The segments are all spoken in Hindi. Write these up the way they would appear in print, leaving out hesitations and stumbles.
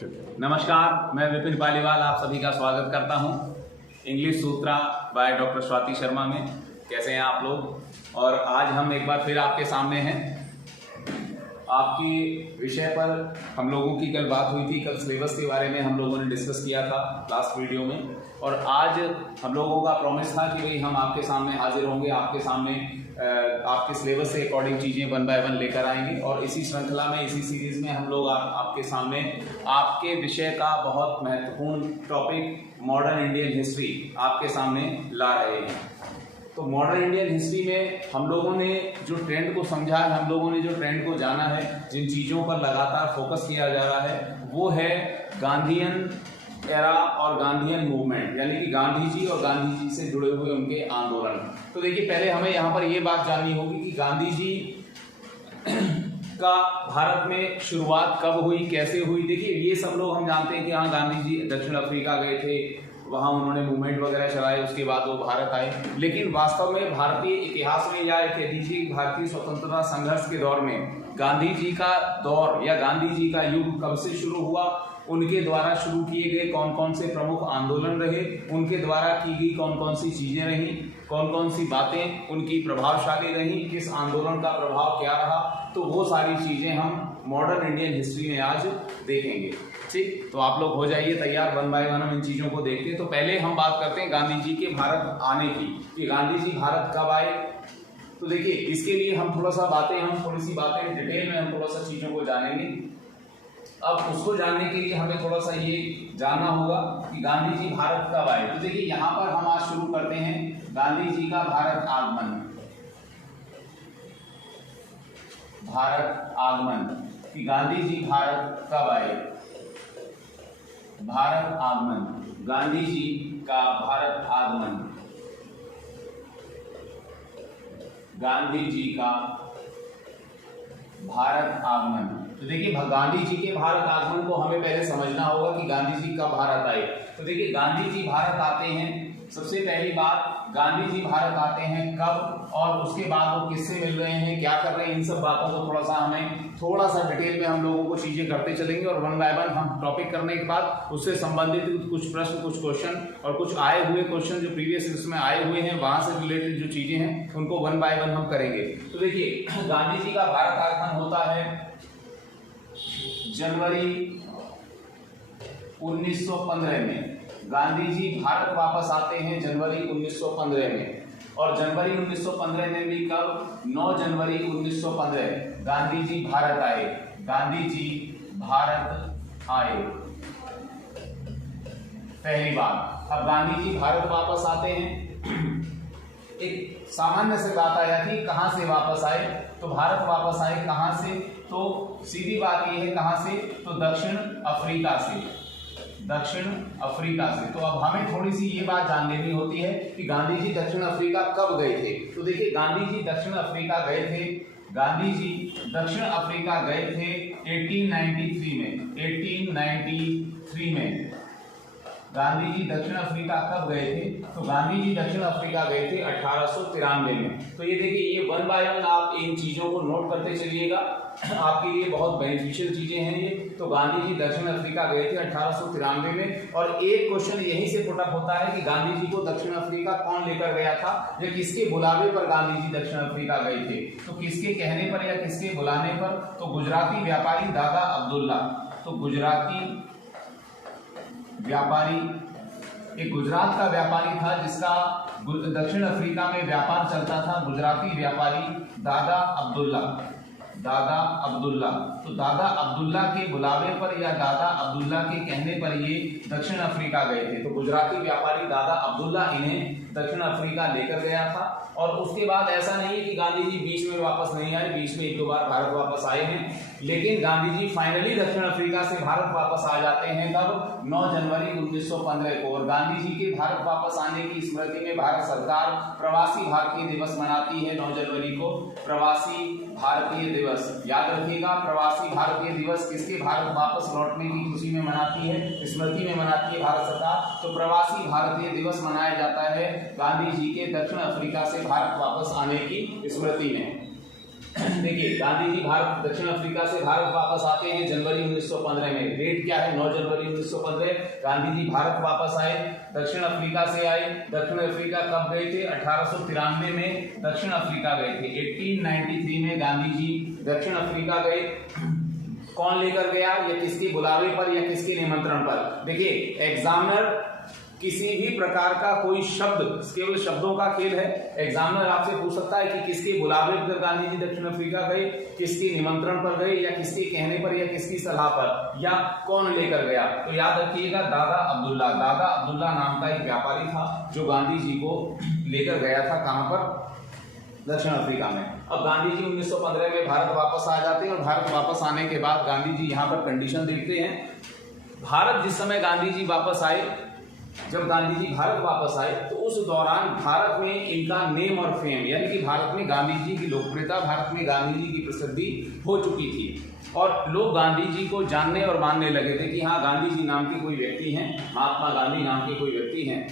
नमस्कार, मैं विपिन पालीवाल आप सभी का स्वागत करता हूं English Sutra by doctor Swati Sharma में। कैसे हैं आप लोग? और आज हम एक बार फिर आपके सामने हैं। आपके विषय पर हम लोगों की कल बात हुई थी, कल सिलेबस के बारे में हम लोगों ने डिस्कस किया था लास्ट वीडियो में, और आज हम लोगों का प्रॉमिस था कि भाई हम आपके सामने हाजिर होंगे, आपके सामने आपके सिलेबस से अकॉर्डिंग चीज़ें 1 बाय 1 लेकर आएंगे। और इसी श्रृंखला में, इसी सीरीज़ में हम लोग आपके सामने आपके विषय का बहुत महत्वपूर्ण टॉपिक मॉडर्न इंडियन हिस्ट्री आपके सामने ला रहे हैं। तो मॉडर्न इंडियन हिस्ट्री में हम लोगों ने जो ट्रेंड को समझा है, हम लोगों ने जो ट्रेंड को जाना है, जिन चीज़ों पर लगातार फोकस किया जा रहा है, वो है गांधीयन एरा और गांधीयन मूवमेंट, यानी कि गांधी जी और गांधी जी से जुड़े हुए उनके आंदोलन। तो देखिए, पहले हमें यहाँ पर ये बात जाननी होगी कि गांधी जी का भारत में शुरुआत कब हुई, कैसे हुई। देखिए, ये सब लोग हम जानते हैं कि हाँ, गांधी जी दक्षिण अफ्रीका गए थे, वहाँ उन्होंने मूवमेंट वगैरह चलाए, उसके बाद वो भारत आए। लेकिन वास्तव में भारतीय इतिहास में या कह दीजिए भारतीय स्वतंत्रता संघर्ष के दौर में गांधी जी का दौर या गांधी जी का युग कब से शुरू हुआ, उनके द्वारा शुरू किए गए कौन कौन से प्रमुख आंदोलन रहे, उनके द्वारा की गई कौन कौन सी चीजें रहीं, कौन कौन सी बातें उनकी प्रभावशाली रहीं, किस आंदोलन का प्रभाव क्या रहा, तो वो सारी चीजें हम मॉडर्न इंडियन हिस्ट्री में आज देखेंगे। ठीक, तो आप लोग हो जाइए तैयार, 1 बाय 1 हम इन चीजों को देखते हैं। तो पहले हम बात करते हैं गांधी जी के भारत आने की, कि गांधी जी भारत कब आए। तो देखिए, इसके लिए हम थोड़ी सी बातें डिटेल में हम थोड़ा सा चीजों को जानेंगे। अब उसको जानने के लिए हमें थोड़ा सा ये जानना होगा कि गांधी जी भारत कब आए। तो देखिए, यहाँ पर हम आज शुरू करते हैं गांधी जी का भारत आगमन। भारत आगमन, कि गांधी जी भारत कब आए। भारत आगमन, गांधी जी का भारत आगमन, गांधी जी का भारत आगमन। तो देखिए, गांधी जी के भारत आगमन को हमें पहले समझना होगा कि गांधी जी कब भारत आए। तो देखिए, गांधी जी भारत आते हैं, सबसे पहली बात, गांधी जी भारत आते हैं कब, और उसके बाद वो किससे मिल रहे हैं, क्या कर रहे हैं, इन सब बातों को थोड़ा सा डिटेल में हम लोगों को चीजें करते चलेंगे। और 1 बाय 1 हम टॉपिक करने के बाद उससे संबंधित कुछ प्रश्न, कुछ क्वेश्चन और कुछ आए हुए क्वेश्चन जो प्रीवियस इसमें आए हुए हैं, वहां से रिलेटेड जो चीजें हैं उनको 1 बाय 1 हम करेंगे। तो देखिए, गांधी जी का भारत आगमन होता है जनवरी 1915 में। गांधी जी भारत वापस आते हैं जनवरी 1915 में। और जनवरी 1915 में भी कब, 9 जनवरी 1915 गांधी जी भारत आए। गांधी जी भारत आए, पहली बात। अब गांधी जी भारत वापस आते हैं, एक सामान्य से बात आ जाती है, कहां से वापस आए। तो भारत वापस आए कहां से, तो सीधी बात यह है कहां से, तो दक्षिण अफ्रीका से। दक्षिण अफ्रीका से। तो अब हमें थोड़ी सी ये बात जान लेनी होती है कि गांधी जी दक्षिण अफ्रीका कब गए थे। तो देखिए, गांधी जी दक्षिण अफ्रीका गए थे, गांधी जी दक्षिण अफ्रीका गए थे 1893 में। 1893 में गांधी जी दक्षिण अफ्रीका कब गए थे, तो गांधी जी दक्षिण अफ्रीका गए थे 1893 में। तो ये देखिए, ये 1 बाय 1 आप इन चीजों को नोट करते चलिएगा, आपके लिए बहुत बेनिफिशियल चीजें हैं ये। तो गांधी जी दक्षिण अफ्रीका गए थे 1893 में। और एक क्वेश्चन यहीं से पुटअप होता है कि गांधी जी को दक्षिण अफ्रीका कौन लेकर गया था, या किसके बुलावे पर गांधी जी दक्षिण अफ्रीका गए थे। तो किसके कहने पर या किसके बुलाने पर, तो गुजराती व्यापारी दादा अब्दुल्ला। तो गुजराती व्यापारी, एक गुजरात का व्यापारी था जिसका दक्षिण अफ्रीका में व्यापार चलता था, गुजराती व्यापारी दादा अब्दुल्ला। दादा अब्दुल्ला, तो दादा अब्दुल्ला के बुलावे पर या दादा अब्दुल्ला के कहने पर ये दक्षिण अफ्रीका गए थे। तो गुजराती व्यापारी दादा अब्दुल्ला इन्हें दक्षिण अफ्रीका लेकर गया था। और उसके बाद ऐसा नहीं है कि गांधी जी बीच में वापस नहीं आए, बीच में 1-2 बार भारत वापस आए हैं, लेकिन गांधी जी फाइनली दक्षिण अफ्रीका से भारत वापस आ जाते हैं कब, 9 जनवरी 1915 को। और गांधी जी के भारत वापस आने की स्मृति में भारत सरकार प्रवासी भारतीय दिवस मनाती है 9 जनवरी को। प्रवासी भारतीय दिवस, याद रखिएगा, प्रवासी भारतीय दिवस किसके भारत वापस लौटने की खुशी में मनाती है, स्मृति में मनाती है भारत सरकार। तो प्रवासी भारतीय दिवस मनाया जाता है गांधी जी के दक्षिण अफ्रीका से भारत वापस आने की स्मृति में। देखिए गांधी जी भारत दक्षिण अफ्रीका से भारत वापस आते हैं जनवरी 1915 में। डेट क्या है? 9 जनवरी 1915 गांधी जी भारत वापस आए, दक्षिण अफ्रीका से आए। दक्षिण अफ्रीका कब गए थे? 1893 में दक्षिण अफ्रीका गए थे। 1893 में गांधी जी दक्षिण अफ्रीका गए। कौन लेकर गया? या किसके बुलावे पर या किसके निमंत्रण पर? देखिए एग्जामिनर किसी भी प्रकार का कोई शब्द, केवल शब्दों का खेल है। एग्जामिनर आपसे पूछ सकता है कि किसके बुलावे पर गांधी जी दक्षिण अफ्रीका गए, किसके निमंत्रण पर गए, या किसके कहने पर या किसकी सलाह पर, या कौन लेकर गया। तो याद रखिएगा दादा अब्दुल्ला। दादा अब्दुल्ला नाम का एक व्यापारी था जो गांधी जी को लेकर गया था। कहां पर? दक्षिण अफ्रीका में। अब गांधी जी 1915 में भारत वापस आ जाते हैं और भारत वापस आने के बाद गांधी जी यहाँ पर कंडीशन देखते हैं। भारत जिस समय गांधी जी वापस आए, जब गांधी जी भारत वापस आए तो उस दौरान भारत में इनका नेम और फेम, यानी कि भारत में गांधी जी की लोकप्रियता, भारत में गांधी जी की प्रसिद्धि हो चुकी थी और लोग गांधी जी को जानने और मानने लगे थे कि हाँ गांधी जी नाम के कोई व्यक्ति हैं, महात्मा गांधी नाम के कोई व्यक्ति हैं।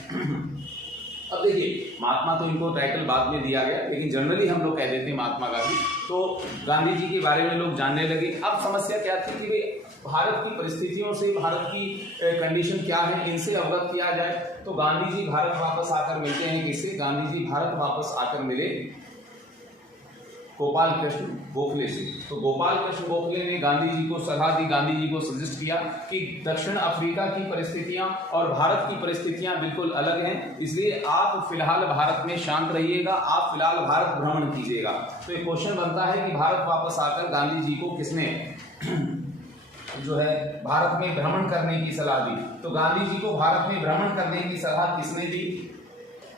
अब देखिए महात्मा तो इनको टाइटल बाद में दिया गया, लेकिन जनरली हम लोग कह देते हैं महात्मा गांधी। तो गांधी जी के बारे में लोग जानने लगे। अब समस्या क्या थी कि भाई भारत की परिस्थितियों से, भारत की कंडीशन क्या है, इनसे अवगत किया जाए। तो गांधी जी भारत वापस आकर मिलते हैं किससे? गांधी जी भारत वापस आकर मिले गोपाल कृष्ण गोखले से। तो गोपाल कृष्ण गोखले ने गांधी जी को सलाह दी, गांधी जी को सजेस्ट किया कि दक्षिण अफ्रीका की परिस्थितियां और भारत की परिस्थितियां बिल्कुल अलग हैं, इसलिए आप फिलहाल भारत में शांत रहिएगा, आप फिलहाल भारत भ्रमण कीजिएगा। तो एक क्वेश्चन बनता है कि भारत वापस आकर गांधी जी को किसने जो है भारत में भ्रमण करने की सलाह दी? तो गांधी जी को भारत में भ्रमण करने की सलाह किसने दी?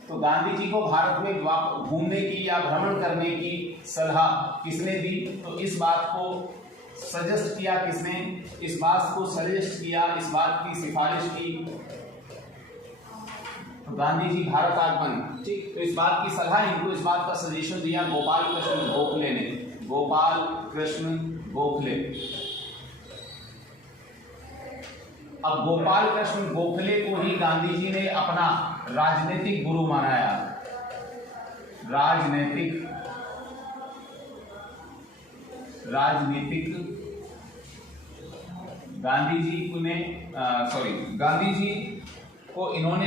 तो गांधी जी को भारत में घूमने की या भ्रमण करने की सलाह किसने दी? तो इस बात को सजेस्ट किया किसने? इस बात को सजेस्ट किया, इस बात की सिफारिश की तो गांधी जी भारत आगमन। ठीक, तो इस बात की सलाह, इनको इस बात का सजेशन दिया गोपाल कृष्ण गोखले ने। गोपाल कृष्ण गोखले। अब गोपाल कृष्ण गोखले को ही गांधी जी ने अपना राजनीतिक गुरु मानाया। राजनीतिक गांधी जी ने गांधी जी को इन्होंने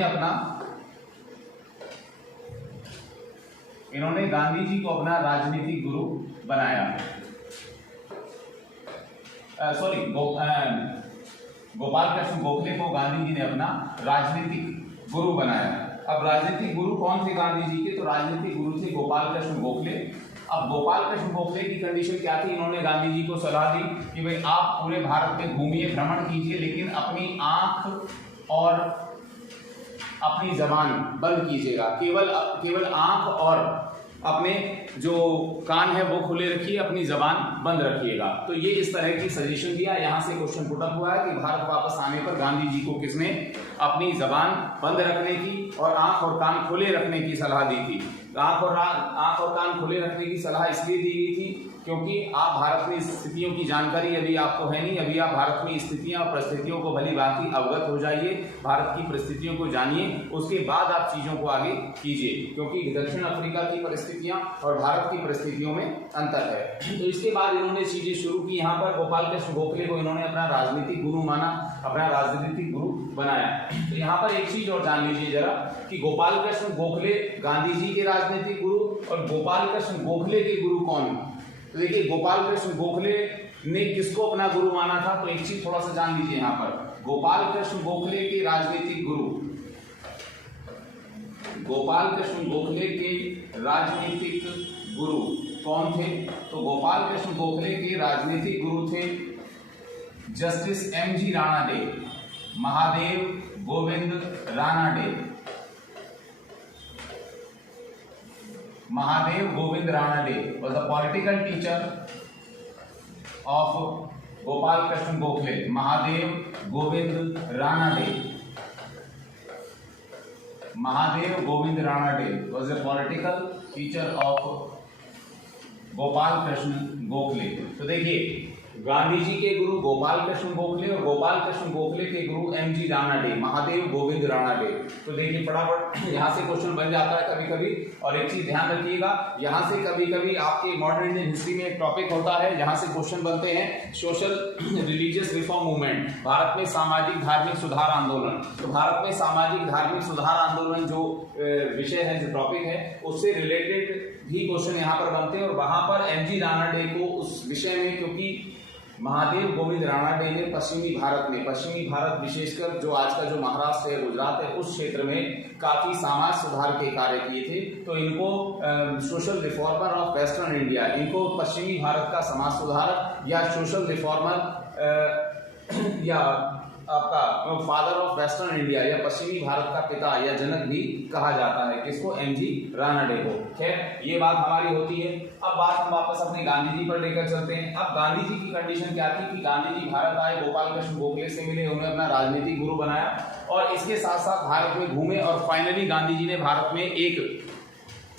गांधी जी को अपना राजनीतिक गुरु बनाया। गोपाल कृष्ण गोखले को गांधी जी ने अपना राजनीतिक गुरु बनाया। अब राजनीतिक गुरु कौन थे गांधी जी के? तो राजनीतिक गुरु थे गोपाल कृष्ण गोखले। अब गोपाल कृष्ण गोखले की कंडीशन क्या थी? इन्होंने गांधी जी को सलाह दी कि भाई आप पूरे भारत में घूमिए, भ्रमण कीजिए, लेकिन अपनी आंख और अपनी जबान बंद कीजिएगा। केवल आंख और अपने जो कान है वो खुले रखिए, अपनी जबान बंद रखिएगा। तो ये इस तरह की सजेशन दिया। यहाँ से क्वेश्चन पुट अप हुआ है कि भारत वापस आने पर गांधी जी को किसने अपनी जबान बंद रखने की और आंख और कान खुले रखने की सलाह दी थी? आंख और कान खुले रखने की सलाह इसलिए दी गई थी क्योंकि आप भारत में स्थितियों की जानकारी अभी आपको है नहीं। अभी आप भारत में स्थितियां और परिस्थितियों को भली भांति अवगत हो जाइए, भारत की परिस्थितियों को जानिए, उसके बाद आप चीजों को आगे कीजिए, क्योंकि दक्षिण अफ्रीका की परिस्थितियां और भारत की परिस्थितियों में अंतर है। तो इसके बाद इन्होंने चीजें शुरू की। यहाँ पर गोपाल कृष्ण गोखले को इन्होंने अपना राजनीतिक गुरु माना, अपना राजनीतिक गुरु बनाया। तो यहाँ पर एक चीज और जान लीजिए जरा कि गोपाल कृष्ण गोखले गांधी जी के राजनीतिक गुरु और गोपाल कृष्ण गोखले के गुरु कौन? तो देखिए गोपाल कृष्ण गोखले ने किसको अपना गुरु माना था? तो एक चीज थोड़ा सा जान लीजिए यहाँ पर। गोपाल कृष्ण गोखले के राजनीतिक गुरु, गोपाल कृष्ण गोखले के राजनीतिक गुरु कौन थे? तो गोपाल कृष्ण गोखले के राजनीतिक गुरु थे justice M.G. Rana day, Mahadev Govind Rana day. Mahadev Govind Rana De was the political teacher of Gopal Krishna Gokhale. Mahadev Govind Rana De. Mahadev Govind Rana De was a political teacher of Gopal Krishna Gokhale. तो देखिए गांधी जी के गुरु गोपाल कृष्ण गोखले और गोपाल कृष्ण गोखले के गुरु एमजी रानाडे, महादेव गोविंद रानाडे। तो देखिए फटाफट यहाँ से क्वेश्चन बन जाता है कभी कभी। और एक चीज ध्यान रखिएगा, यहाँ से कभी कभी आपके मॉडर्न इंडियन हिस्ट्री में एक टॉपिक होता है, यहाँ से क्वेश्चन बनते हैं social religious reform movement, Bharat में सामाजिक धार्मिक सुधार आंदोलन। तो भारत में सामाजिक धार्मिक सुधार आंदोलन जो विषय है, जो टॉपिक है, उससे रिलेटेड भी क्वेश्चन यहाँ पर बनते हैं। और वहां पर एमजी रानाडे को उस विषय में, क्योंकि महादेव गोविंद रानाडे ने पश्चिमी भारत विशेषकर जो आज का जो महाराष्ट्र है, गुजरात है, उस क्षेत्र में काफी समाज सुधार के कार्य किए थे। तो इनको social reformer of western India, इनको पश्चिमी भारत का समाज सुधारक या सोशल रिफॉर्मर या आपका फादर ऑफ वेस्टर्न इंडिया या पश्चिमी भारत का पिता या जनक भी कहा जाता है, किसको? एमजी रानाडे को। खैर ये बात हमारी होती है। अब बात हम वापस अपने गांधी जी पर लेकर चलते हैं। अब गांधी जी की कंडीशन क्या थी कि गांधी जी भारत आए, गोपाल कृष्ण गोखले से मिले, उन्हें अपना राजनीतिक गुरु बनाया और इसके साथ साथ भारत में घूमे और फाइनली गांधी जी ने भारत में एक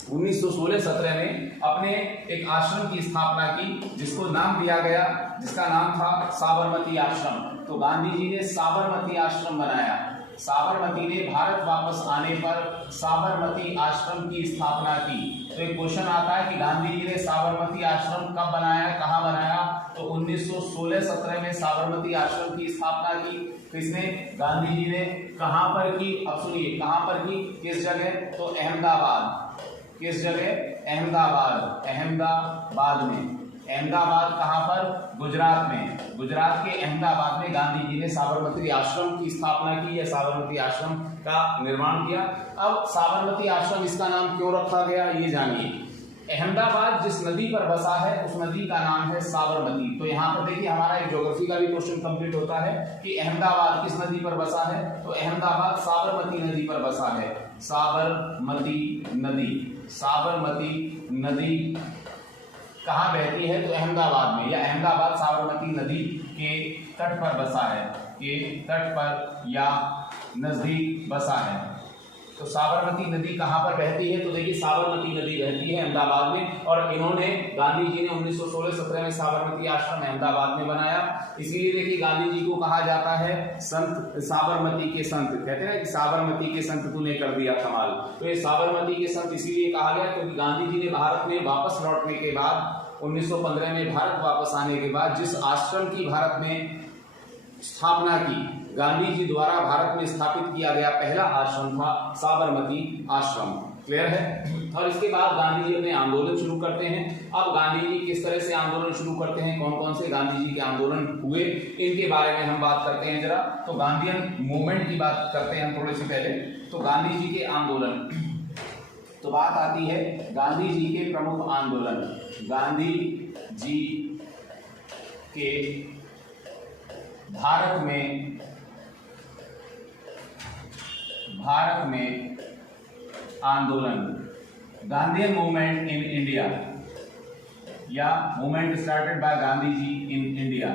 1916-17 में अपने एक आश्रम की स्थापना की, जिसको नाम दिया गया, जिसका नाम था साबरमती आश्रम। तो गांधी जी ने साबरमती आश्रम बनाया। साबरमती ने भारत वापस आने पर साबरमती आश्रम की स्थापना की। तो एक क्वेश्चन आता है कि गांधी जी ने साबरमती आश्रम कब बनाया, कहाँ बनाया? तो 1916-17 में साबरमती आश्रम की स्थापना की। किसने? गांधी जी ने। कहाँ पर की? अब सुनिए, कहाँ पर की, किस जगह? तो अहमदाबाद। किस जगह? अहमदाबाद। अहमदाबाद में। अहमदाबाद कहाँ पर? गुजरात में। गुजरात के अहमदाबाद में गांधी जी ने साबरमती आश्रम की स्थापना की या साबरमती आश्रम का निर्माण किया। अब साबरमती आश्रम, इसका नाम क्यों रखा गया ये जानिए। अहमदाबाद जिस नदी पर बसा है उस नदी का नाम है साबरमती। तो यहाँ पर देखिए हमारा एक ज्योग्राफी का भी क्वेश्चन कंप्लीट होता है कि अहमदाबाद किस नदी पर बसा है? तो अहमदाबाद साबरमती नदी पर बसा है। साबरमती नदी। साबरमती नदी कहाँ बहती है? तो अहमदाबाद में, या अहमदाबाद साबरमती नदी के तट पर बसा है, के तट पर या नजदीक बसा है। तो साबरमती नदी कहाँ पर बहती है? तो देखिए साबरमती नदी बहती है अहमदाबाद में। और इन्होंने, गांधी जी ने 1916-17 में साबरमती आश्रम अहमदाबाद में बनाया। इसीलिए देखिए गांधी जी को कहा जाता है संत, साबरमती के संत। कहते हैं कि साबरमती के संत तूने कर दिया कमाल। तो ये साबरमती के संत इसीलिए कहा गया क्योंकि गांधी जी ने भारत में वापस लौटने के बाद 1915 में भारत वापस आने के बाद जिस आश्रम की भारत में स्थापना की, गांधी जी द्वारा भारत में स्थापित किया गया पहला आश्रम था साबरमती आश्रम। क्लियर है? और इसके बाद गांधी जी अपने आंदोलन शुरू करते हैं। अब गांधी जी किस तरह से आंदोलन शुरू करते हैं, कौन कौन से गांधी जी के आंदोलन हुए, इनके बारे में हम बात करते हैं जरा। तो गांधीयन मूवमेंट की बात करते हैं थोड़ी सी पहले। तो गांधी जी के आंदोलन, तो बात आती है गांधी जी के प्रमुख आंदोलन। गांधी जी के भारत में आंदोलन, गांधीयन मूवमेंट इन इंडिया या movement started by Gandhi ji in India.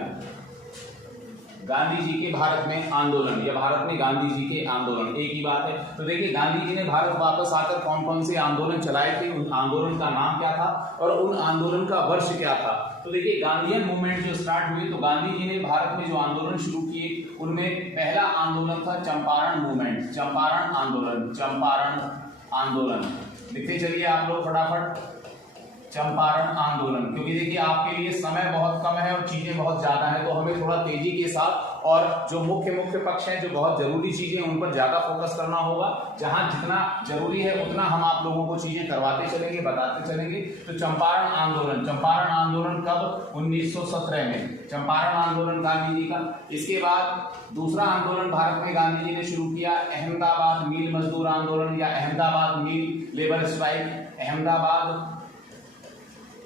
Gandhi ji के भारत में आंदोलन या भारत में गांधी जी के आंदोलन, एक ही बात है। तो देखिए गांधी जी ने भारत वापस आकर कौन कौन से आंदोलन चलाए थे, उन आंदोलन का नाम क्या था और उन आंदोलन का वर्ष क्या था। तो देखिए गांधीयन मूवमेंट जो स्टार्ट हुई, तो गांधी जी ने भारत में जो आंदोलन शुरू किए उनमें पहला आंदोलन था चंपारण मूवमेंट। चंपारण आंदोलन, चंपारण आंदोलन लिखते चलिए आप लोग फटाफट, चंपारण आंदोलन। क्योंकि देखिए आपके लिए समय बहुत कम है और चीजें बहुत ज्यादा हैं, तो हमें थोड़ा तेजी के साथ और जो मुख्य पक्ष हैं, जो बहुत जरूरी चीजें, उन पर ज्यादा फोकस करना होगा। जहां जितना जरूरी है उतना हम आप लोगों को चीजें करवाते चलेंगे, बताते चलेंगे। तो चंपारण आंदोलन, चंपारण आंदोलन कब? 1917 में चंपारण आंदोलन गांधी जी का। इसके बाद दूसरा आंदोलन भारत में गांधी जी ने शुरू किया, अहमदाबाद मील मजदूर आंदोलन या अहमदाबाद मील लेबर स्ट्राइक।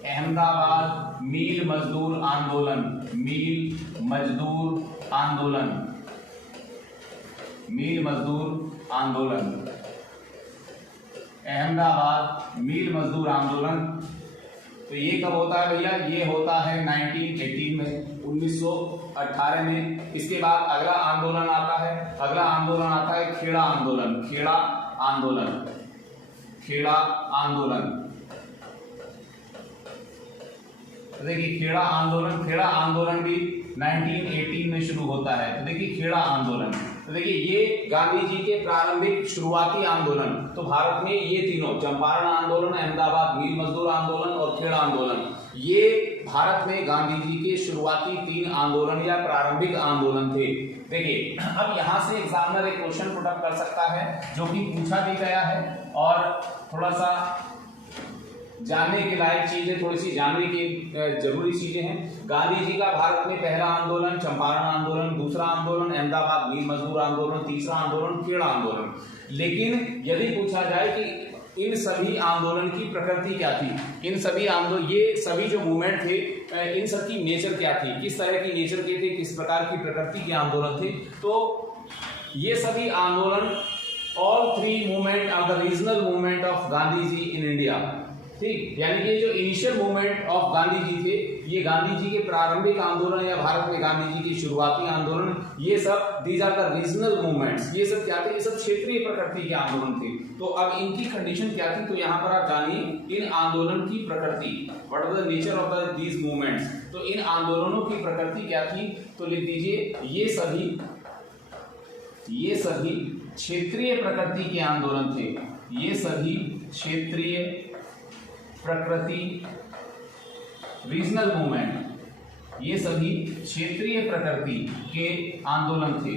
अहमदाबाद मील मजदूर आंदोलन, मील मजदूर आंदोलन, मील मजदूर आंदोलन, अहमदाबाद मील मजदूर आंदोलन। तो ये कब होता है भैया? ये होता है 1918 में, 1918 में। इसके बाद अगला आंदोलन आता है खेड़ा आंदोलन, खेड़ा आंदोलन, खेड़ा आंदोलन। तो देखिए खेड़ा आंदोलन भी 1918 में शुरू होता है। तो देखिए खेड़ा आंदोलन, तो देखिए ये गांधी जी के प्रारंभिक शुरुआती आंदोलन। तो भारत में ये तीनों, चंपारण आंदोलन, अहमदाबाद मील मजदूर आंदोलन और खेड़ा आंदोलन, ये भारत में गांधी जी के शुरुआती 3 आंदोलन या प्रारंभिक आंदोलन थे। देखिए अब यहाँ से एग्जामिनर एक क्वेश्चन पुट अप कर सकता है जो कि पूछा भी गया है और थोड़ा सा जानने के लायक चीजें, थोड़ी सी जानने की जरूरी चीजें हैं। गांधी जी का भारत में पहला आंदोलन चंपारण आंदोलन, दूसरा आंदोलन अहमदाबाद मील मजदूर आंदोलन, तीसरा आंदोलन खेड़ा आंदोलन। लेकिन यदि पूछा जाए कि इन सभी आंदोलन की प्रकृति क्या थी, इन सभी आंदोलन, ये सभी जो मूवमेंट थे, इन सब की नेचर क्या थी, किस तरह की नेचर के थे, किस प्रकार की प्रकृति के आंदोलन थे, तो ये सभी आंदोलन all 3 movement are the regional movement of Gandhi ji in India. ठीक, यानी कि जो initial movement of Gandhi ji थे, ये गांधी जी के प्रारंभिक आंदोलन या भारत में गांधी जी के शुरुआती आंदोलन, ये सब these are the regional movements. ये सब क्या थे, ये सब क्षेत्रीय प्रकृति के आंदोलन थे। तो अब इनकी कंडीशन क्या थी, तो यहाँ पर आप जानिए इन आंदोलन की प्रकृति, what are the nature of these movements. तो इन आंदोलनों की प्रकृति क्या थी, तो लिख दीजिए ये सभी क्षेत्रीय प्रकृति के आंदोलन थे। ये सभी क्षेत्रीय प्रकृति रीजनल मूवमेंट, ये सभी क्षेत्रीय प्रकृति के आंदोलन थे,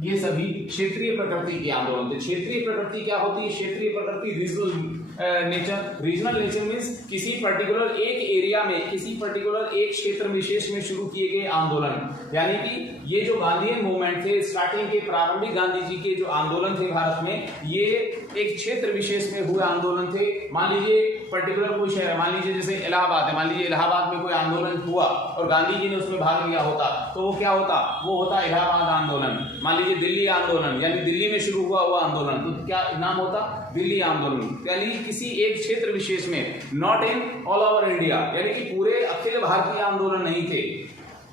ये सभी क्षेत्रीय प्रकृति के आंदोलन थे। क्षेत्रीय प्रकृति क्या होती है, क्षेत्रीय प्रकृति regional nature. Regional nature means किसी पर्टिकुलर एक एरिया में, किसी पर्टिकुलर एक क्षेत्र विशेष में शुरू किए गए आंदोलन। यानी कि ये जो गांधीयन मूवमेंट थे, स्टार्टिंग के प्रारंभिक गांधी जी के जो आंदोलन थे भारत में, ये एक क्षेत्र विशेष में हुए आंदोलन थे। मान लीजिए पर्टिकुलर कोई शहर, मान लीजिए जैसे इलाहाबाद है, मान लीजिए इलाहाबाद में कोई आंदोलन हुआ और गांधी जी ने उसमें भाग लिया होता, तो वो क्या होता, वो होता इलाहाबाद आंदोलन। मान लीजिए दिल्ली आंदोलन, यानी दिल्ली में शुरू हुआ आंदोलन, तो क्या नाम होता, दिल्ली आंदोलन। यानी किसी एक क्षेत्र विशेष में, not in all over India, यानी कि पूरे अखिल भारतीय आंदोलन नहीं थे।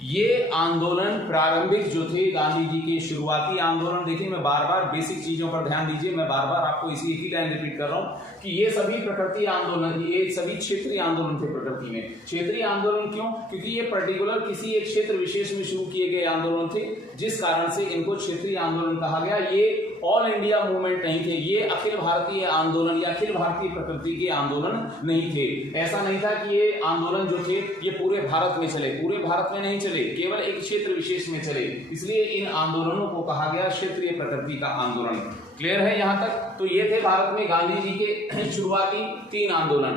ये आंदोलन प्रारंभिक जो थे गांधी जी के शुरुआती आंदोलन। देखिए मैं बार बार बेसिक चीजों पर ध्यान दीजिए, मैं बार बार आपको इसी एक ही लाइन रिपीट कर रहा हूं कि ये सभी प्रकृति आंदोलन, ये सभी क्षेत्रीय आंदोलन थे। प्रकृति में क्षेत्रीय आंदोलन क्यों, क्योंकि ये पर्टिकुलर किसी एक क्षेत्र विशेष में शुरू किए गए आंदोलन थे, जिस कारण से इनको क्षेत्रीय आंदोलन कहा गया। ये ऑल इंडिया मूवमेंट नहीं थे, ये अखिल भारतीय आंदोलन या अखिल भारतीय प्रकृति के आंदोलन नहीं थे। ऐसा नहीं था कि ये आंदोलन जो थे ये पूरे भारत में चले, पूरे भारत में नहीं चले, केवल एक क्षेत्र विशेष में चले, इसलिए इन आंदोलनों को कहा गया क्षेत्रीय प्रकृति का आंदोलन। क्लियर है यहाँ तक? तो ये थे भारत में गांधी जी के शुरुआती 3 आंदोलन।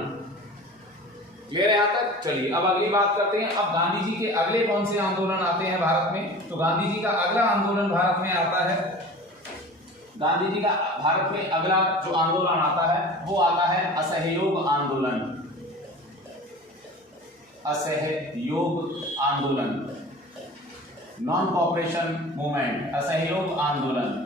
क्लियर है यहाँ तक? चलिए अब अगली बात करते हैं। अब गांधी जी के अगले कौन से आंदोलन आते हैं भारत में? तो गांधी जी का अगला आंदोलन भारत में आता है, गांधी जी का भारत में अगला जो आंदोलन आता है वो आता है असहयोग आंदोलन। असहयोग आंदोलन, नॉन कॉपरेशन मूवमेंट, असहयोग आंदोलन,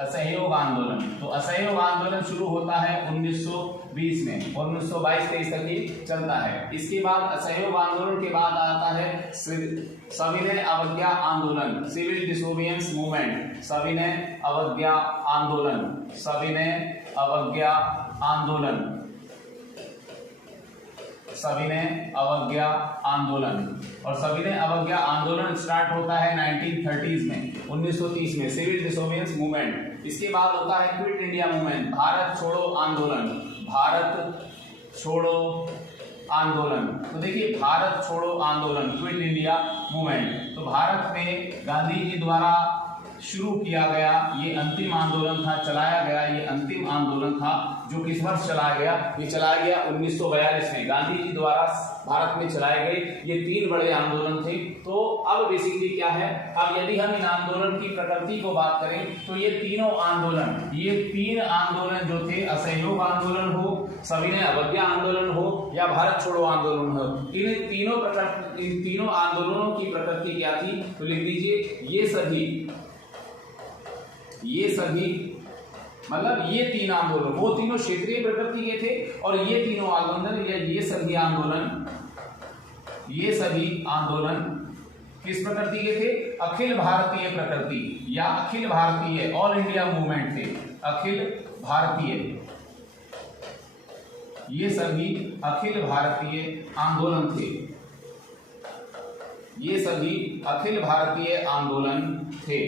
असहयोग आंदोलन। तो असहयोग आंदोलन शुरू होता है 1920 में और 1922-23 तक ये चलता है। इसके बाद असहयोग आंदोलन के बाद आता है सविनय अवज्ञा आंदोलन, सिविल डिसोबिडियंस मूवमेंट, सविनय अवज्ञा आंदोलन, सविनय अवज्ञा आंदोलन, सविनय अवज्ञा आंदोलन। और सविनय अवज्ञा आंदोलन स्टार्ट होता है 1930s में, 1930 में सिविल डिसोबिडियंस मूवमेंट। इसके बाद होता है क्विट इंडिया मूवमेंट, भारत छोड़ो आंदोलन, भारत छोड़ो आंदोलन। तो देखिए भारत छोड़ो आंदोलन, क्विट इंडिया मूवमेंट, तो भारत में गांधी जी द्वारा शुरू किया गया ये अंतिम आंदोलन था, चलाया गया ये अंतिम आंदोलन था, जो किस वर्ष चलाया गया? ये चलाया गया 1942 में। गांधी जी द्वारा भारत में चलाए गए ये 3 बड़े आंदोलन थे। तो अब बेसिकली क्या है, अब यदि हम इन आंदोलन की प्रकृति को बात करें तो ये तीनों आंदोलन, ये 3 आंदोलन जो थे, असहयोग आंदोलन हो, सविनय अवज्ञा आंदोलन हो या भारत छोड़ो आंदोलन हो, इन तीनों आंदोलनों की प्रकृति क्या थी? तो लिख दीजिए ये सभी मतलब ये 3 आंदोलन, वो तीनों क्षेत्रीय प्रकृति के थे और ये तीनों आंदोलन या ये सभी आंदोलन किस प्रकृति के थे? अखिल भारतीय प्रकृति या Akhil Bharatiya all India movement थे, अखिल भारतीय, ये सभी अखिल भारतीय आंदोलन थे, ये सभी अखिल भारतीय आंदोलन थे।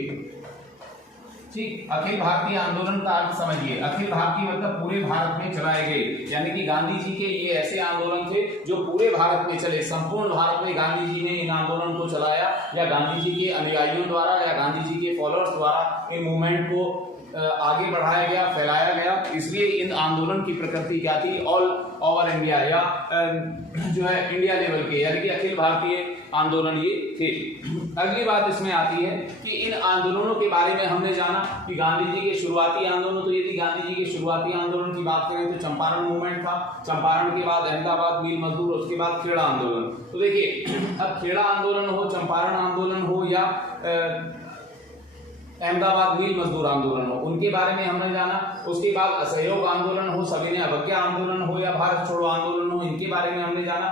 ठीक, अखिल भारतीय आंदोलन का अर्थ समझिए, अखिल भारतीय मतलब पूरे भारत में चलाए गए, यानी कि गांधी जी के ये ऐसे आंदोलन थे जो पूरे भारत में चले, संपूर्ण भारत में गांधी जी ने इन आंदोलन को चलाया, या गांधी जी के अनुयायियों द्वारा या गांधी जी के फॉलोअर्स द्वारा इन मूवमेंट को आगे बढ़ाया गया, फैलाया गया। इसलिए इन आंदोलन की प्रकृति क्या थी? ऑल ओवर इंडिया या जो है इंडिया लेवल के, यानी कि अखिल भारतीय आंदोलन ये थे। अगली बात इसमें आती है कि इन आंदोलनों के बारे में हमने जाना कि गांधी जी के शुरुआती आंदोलन, तो यदि गांधी जी के शुरुआती आंदोलन की बात करें तो चंपारण मूवमेंट था, चंपारण के बाद अहमदाबाद मिल मजदूर, उसके बाद खेड़ा आंदोलन। तो देखिए, अब खेड़ा आंदोलन हो, चंपारण आंदोलन हो या अहमदाबाद मिल मजदूर आंदोलन हो, उनके बारे में हमने जाना। उसके बाद असहयोग आंदोलन हो, सविनय अवज्ञा आंदोलन हो या भारत छोड़ो आंदोलन हो, इनके बारे में हमने जाना।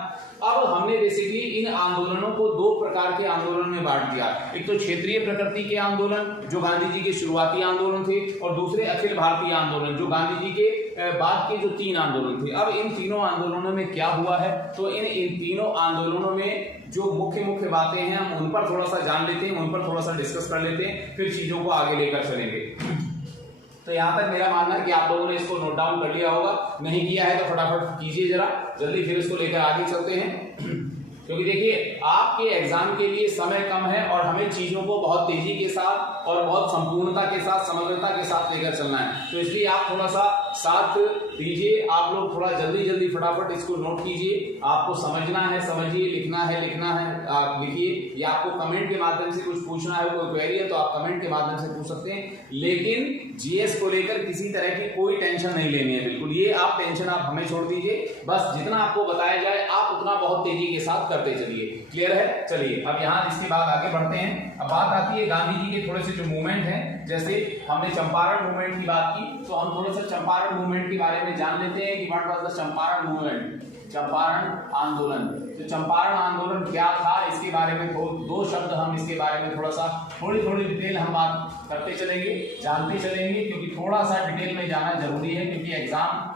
अब हमने बेसिकली इन आंदोलनों को दो प्रकार के आंदोलन में बांट दिया, एक तो क्षेत्रीय प्रकृति के आंदोलन जो गांधी जी के शुरुआती आंदोलन थे, और दूसरे अखिल भारतीय आंदोलन जो गांधी जी के बाद के जो 3 आंदोलन थे। अब इन तीनों आंदोलनों में क्या हुआ है, तो इन तीनों आंदोलनों में जो मुख्य बातें हैं हम उन पर थोड़ा सा जान लेते हैं, उन पर थोड़ा सा डिस्कस कर लेते हैं, फिर चीजों को आगे लेकर चलेंगे। तो यहाँ तक मेरा मानना है कि आप लोगों ने इसको नोट डाउन कर लिया होगा, नहीं किया है तो फटाफट कीजिए जरा जल्दी, फिर इसको लेकर आगे चलते हैं। क्योंकि देखिए, आपके एग्जाम के लिए समय कम है और हमें चीजों को बहुत तेजी के साथ और बहुत संपूर्णता के साथ, समग्रता के साथ लेकर चलना है। तो इसलिए आप थोड़ा सा साथ दीजिए, आप लोग थोड़ा जल्दी फटाफट इसको नोट कीजिए। आपको समझना है समझिए, लिखना है आप लिखिए, या आपको कमेंट के माध्यम से कुछ पूछना है, कोई क्वेरी है तो आप कमेंट के माध्यम से पूछ सकते हैं। लेकिन जीएस को लेकर किसी तरह की कोई टेंशन नहीं लेनी है, बिल्कुल ये आप टेंशन आप हमें छोड़ दीजिए, बस जितना आपको बताया जाए आप उतना बहुत तेजी के साथ करते चलिए। क्लियर है? चलिए अब यहाँ इसके बाद आगे बढ़ते हैं। अब बात आती है गांधी जी के थोड़े से जो मूवमेंट हैं, जैसे हमने चंपारण मूवमेंट की बात की, तो हम थोड़ा सा चंपारण मूवमेंट के बारे में जान लेते हैं कि what was the Champaran movement, Champaran आंदोलन। तो चंपारण आंदोलन क्या था, इसके बारे में दो शब्द हम इसके बारे में थोड़ा सा थोड़ी डिटेल हम बात करते चलेंगे, जानते चलेंगे, क्योंकि थोड़ा सा डिटेल में जाना जरूरी है, क्योंकि एग्जाम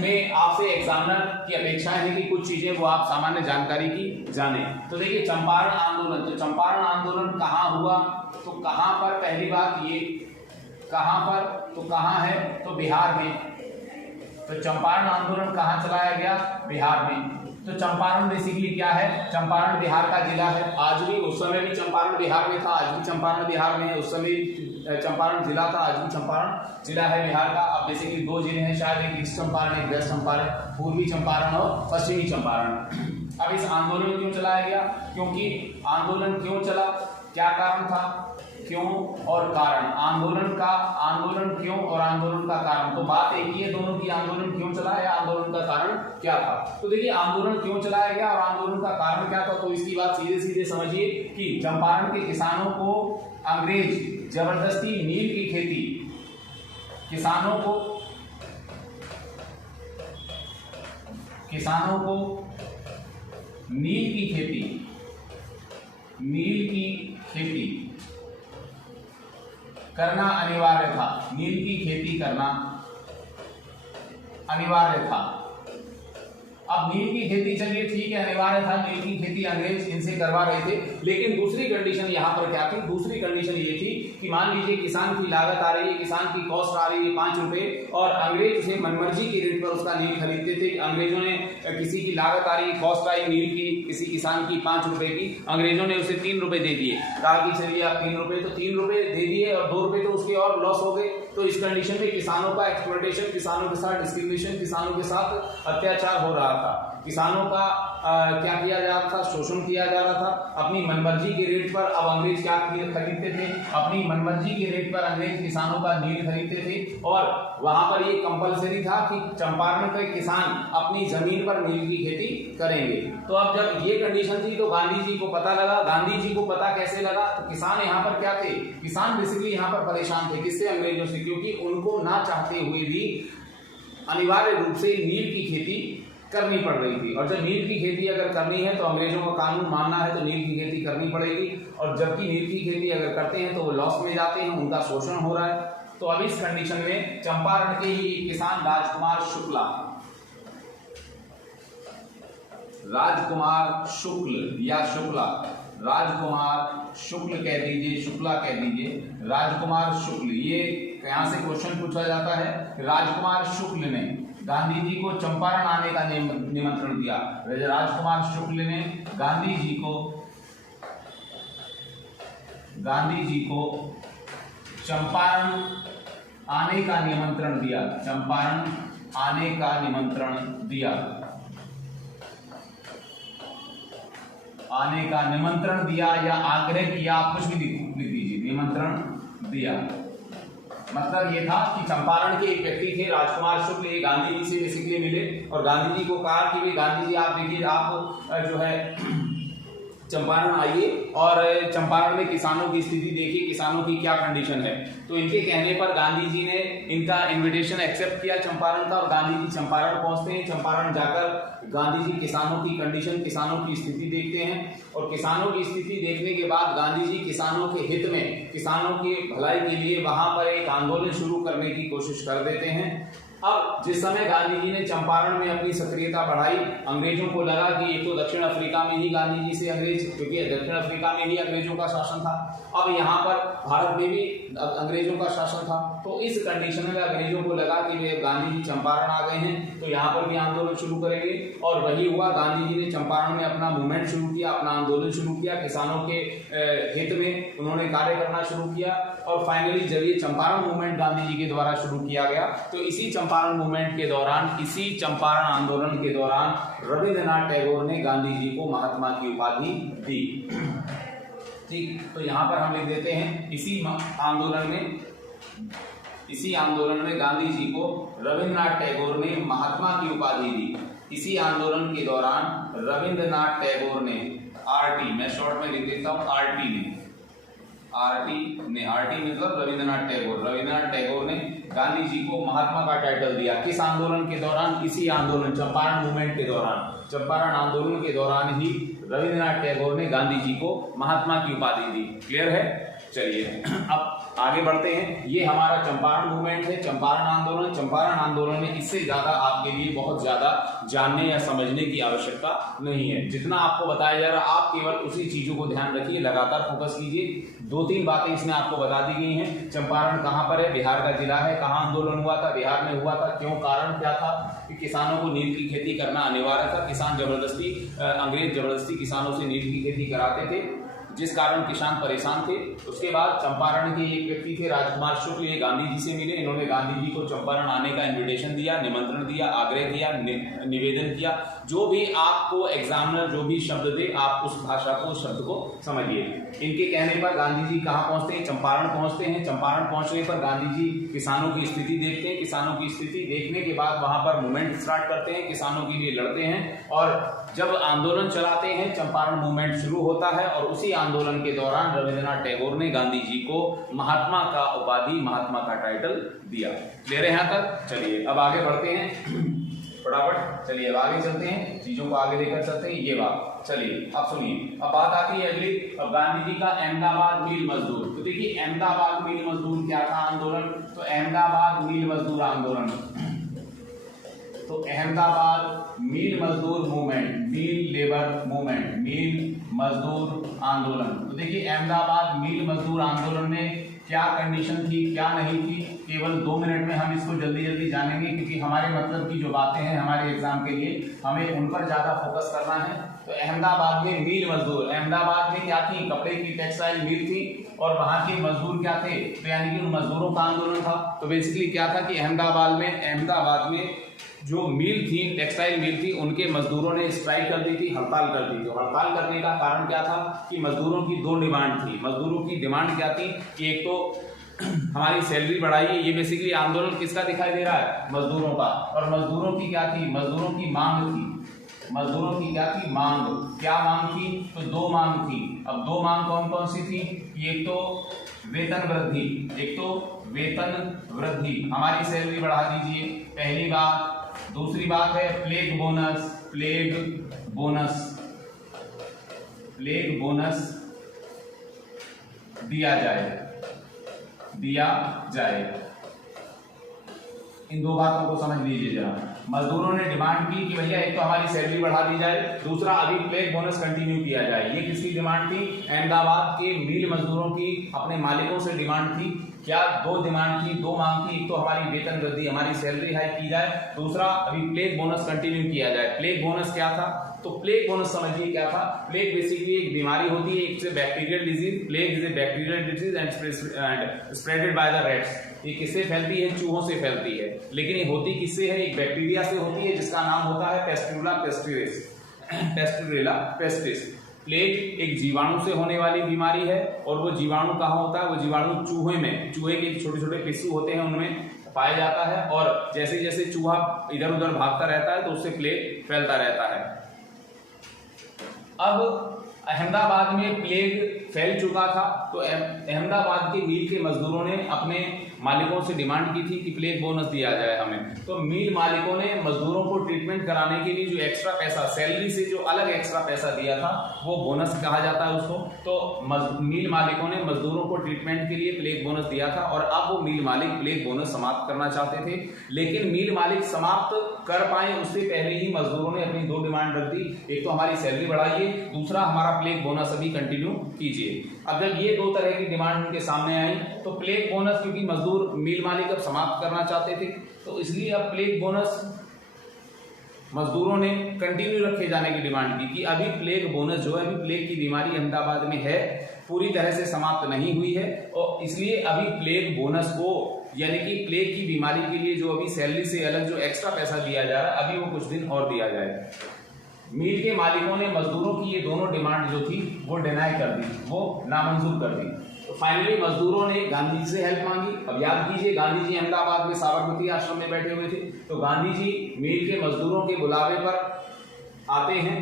में आपसे एग्जामिनर की अपेक्षा है कि कुछ चीजें वो आप सामान्य जानकारी की जाने। तो देखिए, चंपारण आंदोलन, तो चंपारण आंदोलन कहाँ हुआ, तो कहाँ पर, पहली बात ये कहाँ पर, तो कहाँ है, तो बिहार में। तो चंपारण आंदोलन कहाँ चलाया गया? बिहार में। तो चंपारण बेसिकली क्या है? चंपारण बिहार का जिला है, आज भी, उस समय भी चंपारण बिहार में था, आज भी चंपारण बिहार में है, उस समय चंपारण जिला था, आज भी चंपारण जिला है बिहार का। अब बेसिकली 2 जिले हैं शायद, एक ईस्ट चंपारण, एक वेस्ट चंपारण, पूर्वी चंपारण और पश्चिमी चंपारण। अब इस आंदोलन क्यों चलाया गया, क्योंकि आंदोलन क्यों चला, क्या कारण था, क्यों और कारण, आंदोलन क्यों और आंदोलन का कारण। तो बात एक ही है दोनों की, आंदोलन क्यों चला या आंदोलन का कारण क्या था। तो देखिए, आंदोलन क्यों चलाया गया और आंदोलन का कारण क्या था, तो इसकी बात सीधे समझिए कि चंपारण के किसानों को अंग्रेज जबरदस्ती नील की खेती, किसानों को नील की खेती करना अनिवार्य था, नील की खेती करना अनिवार्य था। अब नील की खेती, चलिए ठीक है, अनिवार्य था, नील की खेती अंग्रेज इनसे करवा रहे थे, लेकिन दूसरी कंडीशन यहाँ पर क्या थी, दूसरी कंडीशन ये थी कि मान लीजिए किसान की लागत आ रही है, किसान की कॉस्ट आ रही है 5 रुपए, और अंग्रेज उसे मनमर्जी के रेट पर उसका नील खरीदते थे। अंग्रेजों ने किसी की लागत आ रही है, कॉस्ट आई नील की किसी किसान की 5 रुपए की, अंग्रेजों ने उसे 3 रुपए दे दिए, कहा कि चलिए आप 3 रुपए, तो 3 रुपए दे दिए और 2 रुपए तो उसके और लॉस हो गए। तो इस कंडीशन में किसानों का एक्सप्लॉयटेशन, किसानों के साथ डिस्क्रिमिनेशन, किसानों के साथ अत्याचार हो रहा था, किसानों का क्या किया जा रहा था, शोषण किया जा रहा था अपनी मनमर्जी के रेट पर। अब अंग्रेज क्या खरीदते थे, अपनी मनमर्जी के रेट पर अंग्रेज किसानों का नील खरीदते थे, और वहां पर ये कंपलसरी था कि चंपारण के किसान अपनी जमीन पर नील की खेती करेंगे। तो अब जब ये कंडीशन थी तो गांधी जी को पता लगा, गांधी जी को पता कैसे लगा, तो किसान यहाँ पर क्या थे, किसान बेसिकली यहाँ पर परेशान थे, किससे, अंग्रेजों से, क्योंकि उनको ना चाहते हुए भी अनिवार्य रूप से नील की खेती करनी पड़ रही थी। और जब नील की खेती अगर करनी है तो अंग्रेजों का कानून मानना है तो नील की खेती करनी पड़ेगी, और जबकि नील की खेती अगर करते हैं तो वो लॉस में जाते हैं, उनका शोषण हो रहा है। तो अब इस कंडीशन में चंपारण के ही किसान राजकुमार शुक्ल या शुक्ला, राजकुमार शुक्ल कह दीजिए, शुक्ला कह दीजिए, राजकुमार शुक्ल, ये यहां से क्वेश्चन पूछा जाता है। राजकुमार शुक्ल ने गांधी जी को चंपारण आने का निमंत्रण दिया। राजकुमार शुक्ल ने गांधी जी को चंपारण आने का निमंत्रण दिया, चंपारण आने का निमंत्रण दिया, आने का निमंत्रण दिया या आग्रह किया, आप कुछ भी लिख दीजिए, निमंत्रण दिया। मतलब ये था कि चंपारण के एक व्यक्ति थे राजकुमार शुक्ल, ये गांधी जी से बेसिकली मिले और गांधी जी को कहा कि भाई गांधी जी आप देखिए, आप जो है चंपारण आइए और चंपारण में किसानों की स्थिति देखिए, किसानों की क्या कंडीशन है। तो इनके कहने पर गांधी जी ने इनका इनविटेशन एक्सेप्ट किया चंपारण का, और गांधी जी चंपारण पहुंचते हैं। चंपारण जाकर गांधी जी किसानों की कंडीशन, किसानों की स्थिति देखते हैं, और किसानों की स्थिति देखने के बाद गांधी जी किसानों के हित में, किसानों की भलाई के लिए वहां पर एक आंदोलन शुरू करने की कोशिश कर देते हैं। अब जिस समय गांधी जी ने चंपारण में अपनी सक्रियता बढ़ाई, अंग्रेजों को लगा कि एक तो दक्षिण अफ्रीका में ही गांधी जी से अंग्रेज, क्योंकि दक्षिण अफ्रीका में ही अंग्रेजों का शासन था, अब यहाँ पर भारत में भी अंग्रेजों का शासन था। तो इस कंडीशन में अंग्रेजों को लगा कि वे गांधी जी चंपारण आ गए हैं तो यहाँ पर भी आंदोलन शुरू करेंगे, और वही हुआ। गांधी जी ने चंपारण में अपना मूवमेंट शुरू किया, अपना आंदोलन शुरू किया, किसानों के हित में उन्होंने कार्य करना शुरू किया, और फाइनली जब ये चंपारण मूवमेंट गांधी जी के द्वारा शुरू किया गया, तो इसी चंपारण मूवमेंट के दौरान, इसी चंपारण आंदोलन के दौरान रविंद्रनाथ टैगोर ने गांधी जी को महात्मा की उपाधि दी। ठीक, तो यहाँ पर हम लिख देते हैं इसी आंदोलन में गांधी जी को रविंद्रनाथ टैगोर ने महात्मा की उपाधि दी। इसी आंदोलन के दौरान रविंद्रनाथ टैगोर ने, आरटी मैं शॉर्ट में लिख देता हूँ, आरटी मतलब रविंद्रनाथ टैगोर ने गांधी जी को महात्मा का टाइटल दिया। किस आंदोलन के दौरान? इसी आंदोलन, चंपारण मूवमेंट के दौरान, चंपारण आंदोलन के दौरान ही रविंद्रनाथ टैगोर ने गांधी जी को महात्मा की उपाधि दी। क्लियर है? चलिए अब आगे बढ़ते हैं। ये हमारा चंपारण मूवमेंट है, चंपारण आंदोलन में इससे ज्यादा आपके लिए बहुत ज्यादा जानने या समझने की आवश्यकता नहीं है। जितना आपको बताया जा रहा है आप केवल उसी चीजों को ध्यान रखिए, लगातार फोकस कीजिए। 2-3 बातें इसमें आपको बता दी गई हैं। चंपारण कहाँ पर है? बिहार का जिला है। कहाँ आंदोलन हुआ था? बिहार में हुआ था। क्यों? कारण क्या था? कि किसानों को नील की खेती करना अनिवार्य था। किसान जबरदस्ती, अंग्रेज जबरदस्ती किसानों से नील की खेती कराते थे, जिस कारण किसान परेशान थे। उसके बाद चंपारण के एक व्यक्ति थे राजकुमार शुक्ल, ये गांधी जी से मिले। इन्होंने गांधी जी को चंपारण आने का इनविटेशन दिया, निमंत्रण दिया, आग्रह किया, निवेदन किया। जो भी आपको एग्जामिनर जो भी शब्द दे, आप उस भाषा को, उस शब्द को समझिए। इनके कहने पर गांधी जी कहाँ पहुंचते हैं? चंपारण पहुंचते हैं। चंपारण पहुंचने पर गांधी जी किसानों की स्थिति देखते हैं। किसानों की स्थिति देखने के बाद वहां पर मूवमेंट स्टार्ट करते हैं, किसानों के लिए लड़ते हैं, और जब आंदोलन चलाते हैं, चंपारण मूवमेंट शुरू होता है। और उसी आंदोलन के दौरान रविंद्रनाथ टैगोर ने गांधी जी को महात्मा का उपाधि, महात्मा का टाइटल दिया। क्लियर है यहाँ तक? चलिए अब आगे बढ़ते हैं फटाफट। चलिए अब आगे चलते हैं, चीजों को आगे लेकर चलते हैं। ये बात, चलिए अब सुनिए। अब बात आती है अगली, अब गांधी जी का अहमदाबाद मील मजदूर। तो देखिए अहमदाबाद मील मजदूर क्या था आंदोलन? तो अहमदाबाद मील मजदूर आंदोलन, तो अहमदाबाद मील मजदूर मूवमेंट, मील लेबर मूवमेंट, मील मजदूर आंदोलन। तो देखिए अहमदाबाद मील मजदूर आंदोलन में क्या कंडीशन थी, क्या नहीं थी, केवल 2 मिनट में हम इसको जल्दी जल्दी जानेंगे, क्योंकि हमारे मतलब की जो बातें हैं हमारे एग्जाम के लिए हमें उन पर ज्यादा फोकस करना है। तो अहमदाबाद में मील मजदूर, अहमदाबाद में क्या थी? कपड़े की टेक्सटाइल मिल थी, और वहां के मजदूर क्या थे? तो यानी कि उन मजदूरों का आंदोलन था। तो बेसिकली क्या था कि अहमदाबाद में जो मिल थी, टेक्सटाइल मिल थी, उनके मजदूरों ने स्ट्राइक कर दी थी, हड़ताल कर दी थी। तो हड़ताल करने का कारण क्या था कि मजदूरों की 2 डिमांड थी। मजदूरों की डिमांड क्या थी कि एक तो हमारी सैलरी बढ़ाइए। ये बेसिकली आंदोलन किसका दिखाई दे रहा है? मजदूरों का। और मजदूरों की क्या थी? मजदूरों की मांग थी। मजदूरों की क्या थी? मांग। क्या मांग थी? तो 2 मांग थी। अब 2 मांग कौन कौन सी थी? एक तो वेतन वृद्धि, हमारी सैलरी बढ़ा दीजिए, पहली बात। दूसरी बात है plague bonus, plague bonus, plague bonus दिया जाए। इन दो बातों को समझ लीजिए जरा। मजदूरों ने डिमांड की कि भैया एक तो हमारी सैलरी बढ़ा दी जाए, दूसरा अभी प्लेग बोनस कंटिन्यू किया जाए। ये किसकी डिमांड थी? अहमदाबाद के मिल मजदूरों की अपने मालिकों से डिमांड थी। क्या? दो डिमांड थी, दो मांग थी। एक तो हमारी वेतन वृद्धि, हमारी सैलरी हाइक की जाए, दूसरा अभी प्लेग बोनस कंटिन्यू किया जाए। प्लेग बोनस क्या था? तो प्लेग बोनस समझिए क्या था। प्लेग बेसिकली एक बीमारी होती है, एक से bacterial disease. Plague is a bacterial disease and spreaded by the rates. ये किससे फैलती है? चूहों से फैलती है। लेकिन ये होती किससे है? एक बैक्टीरिया से होती है जिसका नाम होता है पेस्टुला पेस्टिस, पेस्टुला पेस्टिस। प्लेग एक जीवाणु से होने वाली बीमारी है और वो जीवाणु कहाँ होता है? वो जीवाणु चूहे में, चूहे के छोटे छोटे पिस्सू होते हैं उनमें पाया जाता है, और जैसे जैसे चूहा इधर उधर भागता रहता है तो उससे प्लेग फैलता रहता है। अब अहमदाबाद में प्लेग फैल चुका था तो अहमदाबाद के मिल के मजदूरों ने अपने मालिकों से डिमांड की थी कि प्लेग बोनस दिया जाए हमें। तो मिल मालिकों ने मजदूरों को ट्रीटमेंट कराने के लिए जो एक्स्ट्रा पैसा, सैलरी से जो अलग एक्स्ट्रा पैसा दिया था वो बोनस कहा जाता है उसको। तो मिल मालिकों ने मजदूरों को ट्रीटमेंट के लिए प्लेग बोनस दिया था और अब वो मिल मालिक प्लेग बोनस समाप्त करना चाहते थे। लेकिन मिल मालिक समाप्त कर पाए उससे पहले ही मजदूरों ने अपनी दो डिमांड रख दी। एक तो हमारी सैलरी बढ़ाइए, दूसरा हमारा प्लेग बोनस अभी कंटिन्यू कीजिए। अब जब ये दो तरह की डिमांड उनके सामने आई तो प्लेग बोनस, क्योंकि मजदूर मिल मालिक अब समाप्त करना चाहते थे तो इसलिए अब प्लेग बोनस मजदूरों ने कंटिन्यू रखे जाने की डिमांड की कि अभी प्लेग बोनस जो है, अभी प्लेग की बीमारी अहमदाबाद में है, पूरी तरह से समाप्त नहीं हुई है और इसलिए अभी प्लेग बोनस को, यानी कि प्लेग की बीमारी के लिए जो अभी सैलरी से अलग जो एक्स्ट्रा पैसा दिया जा रहा है अभी वो कुछ दिन और दिया जाए। मिल के मालिकों ने मजदूरों की ये दोनों डिमांड जो थी वो डिनाई कर दी, वो नामंजूर कर दी। तो फाइनली मजदूरों ने गांधी जी से हेल्प मांगी। अब याद कीजिए गांधी जी अहमदाबाद में साबरमती आश्रम में बैठे हुए थे, तो गांधी जी मिल के मजदूरों के बुलावे पर आते हैं,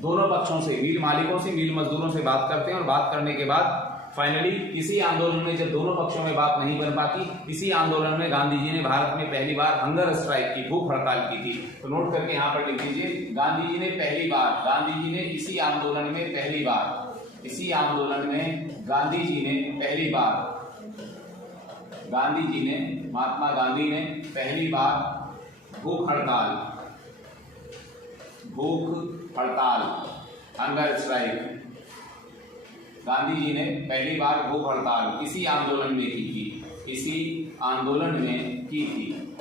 दोनों पक्षों से, मिल मालिकों से, मिल मजदूरों से बात करते हैं और बात करने के बाद फाइनली इसी आंदोलन में, जब दोनों पक्षों में बात नहीं बन पाती, इसी आंदोलन में गांधी जी ने भारत में पहली बार हंगर स्ट्राइक की, भूख हड़ताल की थी। तो नोट करके यहाँ पर लिख लीजिए, गांधी जी ने पहली बार, गांधी जी ने इसी आंदोलन में पहली बार, इसी आंदोलन में गांधी जी ने पहली बार, गांधी जी ने, महात्मा गांधी ने पहली बार भूख हड़ताल, भूख हड़ताल, हंगर स्ट्राइक, गांधी जी ने पहली बार भूख हड़ताल इसी आंदोलन में की थी, इसी आंदोलन में की थी,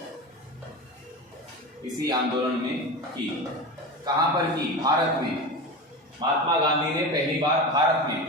इसी आंदोलन में की। कहां पर की? भारत में। महात्मा गांधी ने पहली बार भारत में,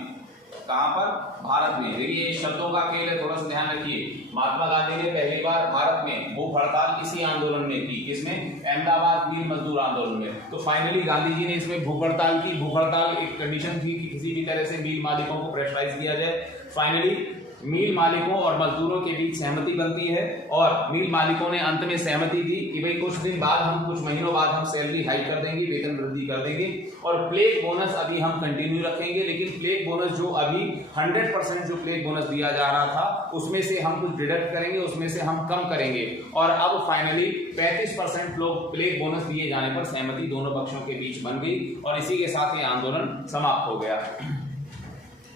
कहां पर? भारत में। देखिए शब्दों का खेल है, थोड़ा सा ध्यान रखिए। महात्मा गांधी ने पहली बार भारत में भूख हड़ताल इसी आंदोलन में की, किसमें? अहमदाबाद मिल मजदूर आंदोलन में। तो फाइनली गांधी जी ने इसमें भूख हड़ताल की। भूख हड़ताल एक कंडीशन थी कि किसी भी तरह से मिल मालिकों को प्रेशराइज किया जाए। फाइनली मिल मालिकों और मजदूरों के बीच सहमति बनती है और मिल मालिकों ने अंत में सहमति दी कि भाई कुछ दिन बाद हम, कुछ महीनों बाद हम सैलरी हाइक कर देंगे, वेतन वृद्धि कर देंगे और प्लेग बोनस अभी हम कंटिन्यू रखेंगे। लेकिन प्लेग बोनस जो अभी 100% जो प्लेग बोनस दिया जा रहा था उसमें से हम कुछ डिडक्ट करेंगे, उसमें से हम कम करेंगे। और अब फाइनली 35% लोग प्लेग बोनस दिए जाने पर सहमति दोनों पक्षों के बीच बन गई और इसी के साथ ये आंदोलन समाप्त हो गया।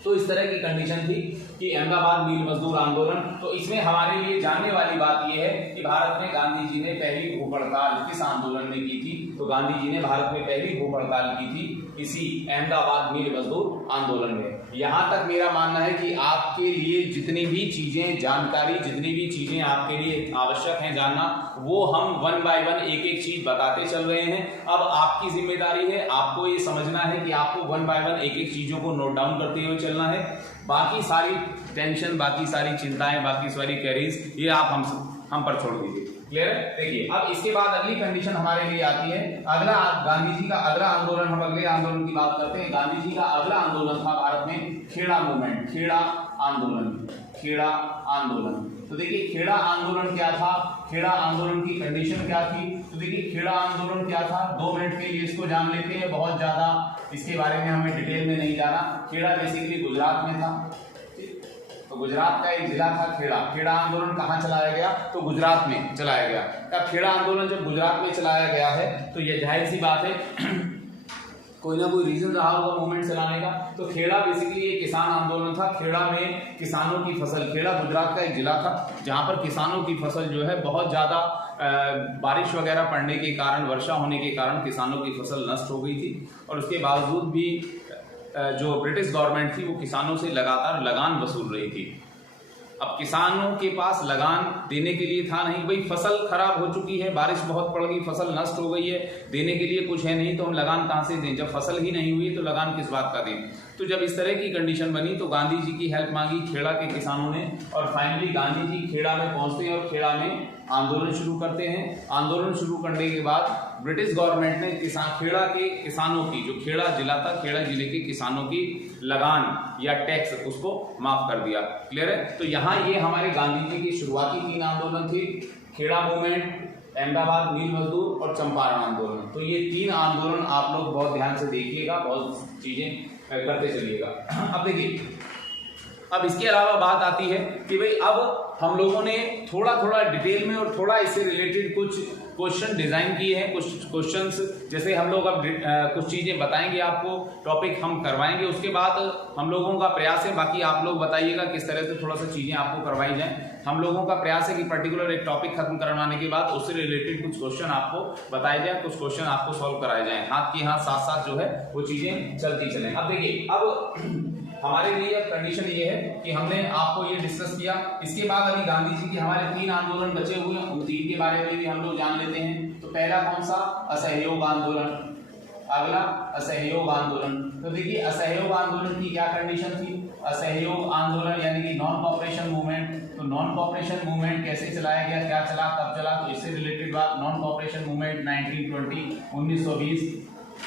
तो इस तरह की कंडीशन थी कि अहमदाबाद मिल मजदूर आंदोलन। तो इसमें हमारे लिए जानने वाली बात यह है कि भारत में गांधी जी ने पहली भूख हड़ताल किस आंदोलन में की थी? तो गांधी जी ने भारत में पहली भूख हड़ताल की थी इसी अहमदाबाद मिल मजदूर आंदोलन में। यहां तक मेरा मानना है कि आपके लिए जितनी भी चीजें, जानकारी, जितनी भी चीजें आपके लिए आवश्यक हैं जानना, वो हम 1 बाय 1 एक एक चीज बताते चल रहे हैं। अब आपकी जिम्मेदारी है, आपको ये समझना है कि आपको 1 बाय 1 एक एक चीजों को नोट डाउन करते हुए चलना है। बाकी सारी टेंशन, बाकी सारी चिंताएं, बाकी सारी क्वेरीज ये आप हम पर छोड़ दीजिए। क्लियर है? देखिए अब इसके बाद अगली कंडीशन हमारे लिए आती है, अगला गांधी जी का अगला आंदोलन, हम अगले आंदोलन की बात करते हैं। गांधी जी का अगला आंदोलन था भारत में खेड़ा मूवमेंट, खेड़ा आंदोलन, खेड़ा आंदोलन। तो देखिए खेड़ा आंदोलन क्या था, खेड़ा आंदोलन की कंडीशन क्या थी? तो देखिए खेड़ा आंदोलन क्या था, 2 मिनट के लिए इसको जान लेते हैं, बहुत ज्यादा इसके बारे में हमें डिटेल में नहीं जाना। खेड़ा बेसिकली गुजरात में था। तो तो गुजरात का एक जिला था खेड़ा। खेड़ा आंदोलन कहाँ चलाया गया? तो गुजरात में चलाया गया। अब खेड़ा आंदोलन जब गुजरात में चलाया गया है तो यह जाहिर सी बात है कोई ना कोई रीजन रहा होगा मूवमेंट चलाने का। तो खेड़ा बेसिकली एक किसान आंदोलन था। खेड़ा में किसानों की फसल, खेड़ा गुजरात का एक जिला था जहां पर किसानों की फसल जो है बहुत ज़्यादा बारिश वगैरह पड़ने के कारण, वर्षा होने के कारण किसानों की फसल नष्ट हो गई थी। और उसके बावजूद भी जो ब्रिटिश गवर्नमेंट थी वो किसानों से लगातार लगान वसूल रही थी। अब किसानों के पास लगान देने के लिए था नहीं, भाई फसल खराब हो चुकी है, बारिश बहुत पड़ गई, फसल नष्ट हो गई है, देने के लिए कुछ है नहीं, तो हम लगान कहाँ से दें? जब फसल ही नहीं हुई तो लगान किस बात का दें? तो जब इस तरह की कंडीशन बनी तो गांधी जी की हेल्प मांगी खेड़ा के किसानों ने, और फाइनली गांधी जी खेड़ा में पहुंचते हैं और खेड़ा में आंदोलन शुरू करते हैं। आंदोलन शुरू करने के बाद ब्रिटिश गवर्नमेंट ने खेड़ा के किसानों की, जो खेड़ा जिला था, खेड़ा जिले के किसानों की लगान या टैक्स उसको माफ कर दिया। क्लियर है? तो यहाँ ये हमारे गांधी जी की शुरुआती 3 आंदोलन थी, खेड़ा मूवमेंट, अहमदाबाद मील मजदूर और चंपारण आंदोलन। तो ये 3 आंदोलन आप लोग बहुत ध्यान से देखिएगा, बहुत चीजें करते चलिएगा। अब देखिए, अब इसके अलावा बात आती है कि भाई अब हम लोगों ने थोड़ा थोड़ा डिटेल में और थोड़ा इससे रिलेटेड कुछ क्वेश्चन डिजाइन किए हैं। कुछ क्वेश्चंस जैसे हम लोग अब कुछ चीजें बताएंगे आपको, टॉपिक हम करवाएंगे, उसके बाद हम लोगों का प्रयास है, बाकी आप लोग बताइएगा किस तरह से थोड़ा सा चीजें आपको करवाई जाए। हम लोगों का प्रयास है कि पर्टिकुलर एक टॉपिक खत्म करवाने के बाद उससे रिलेटेड कुछ क्वेश्चन आपको बताए जाए, कुछ क्वेश्चन आपको सॉल्व कराए जाए, हाथ की हाथ साथ साथ जो है वो चीजें चलती चलें। अब देखिए, अब हमारे लिए कंडीशन ये है कि हमने आपको ये डिस्कस किया। इसके बाद अभी गांधी जी के हमारे 3 आंदोलन बचे हुए हैं, उन 3 के बारे में भी हम लोग जान लेते हैं। तो पहला कौन सा? असहयोग आंदोलन। अगला असहयोग आंदोलन। तो देखिए, असहयोग आंदोलन की क्या कंडीशन थी? असहयोग आंदोलन यानी कि नॉन कॉपरेशन मूवमेंट। तो नॉन कॉपरेशन मूवमेंट कैसे चलाया गया, क्या चला, कब चला? तो इससे रिलेटेड बात, नॉन कॉपरेशन मूवमेंट 1920 1920।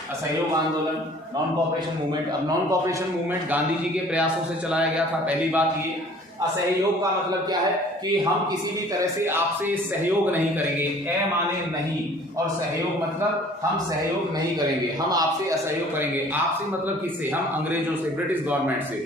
असहयोग आंदोलन, नॉन कॉपरेशन मूवमेंट। अब non cooperation movement Gandhi ji के प्रयासों से चलाया गया था, पहली बात ये। असहयोग का मतलब क्या है कि हम किसी भी तरह से आपसे सहयोग नहीं करेंगे। ए माने नहीं, और सहयोग मतलब हम सहयोग नहीं करेंगे, हम आपसे असहयोग करेंगे। आपसे मतलब किससे? हम अंग्रेजों से, ब्रिटिश गवर्नमेंट से।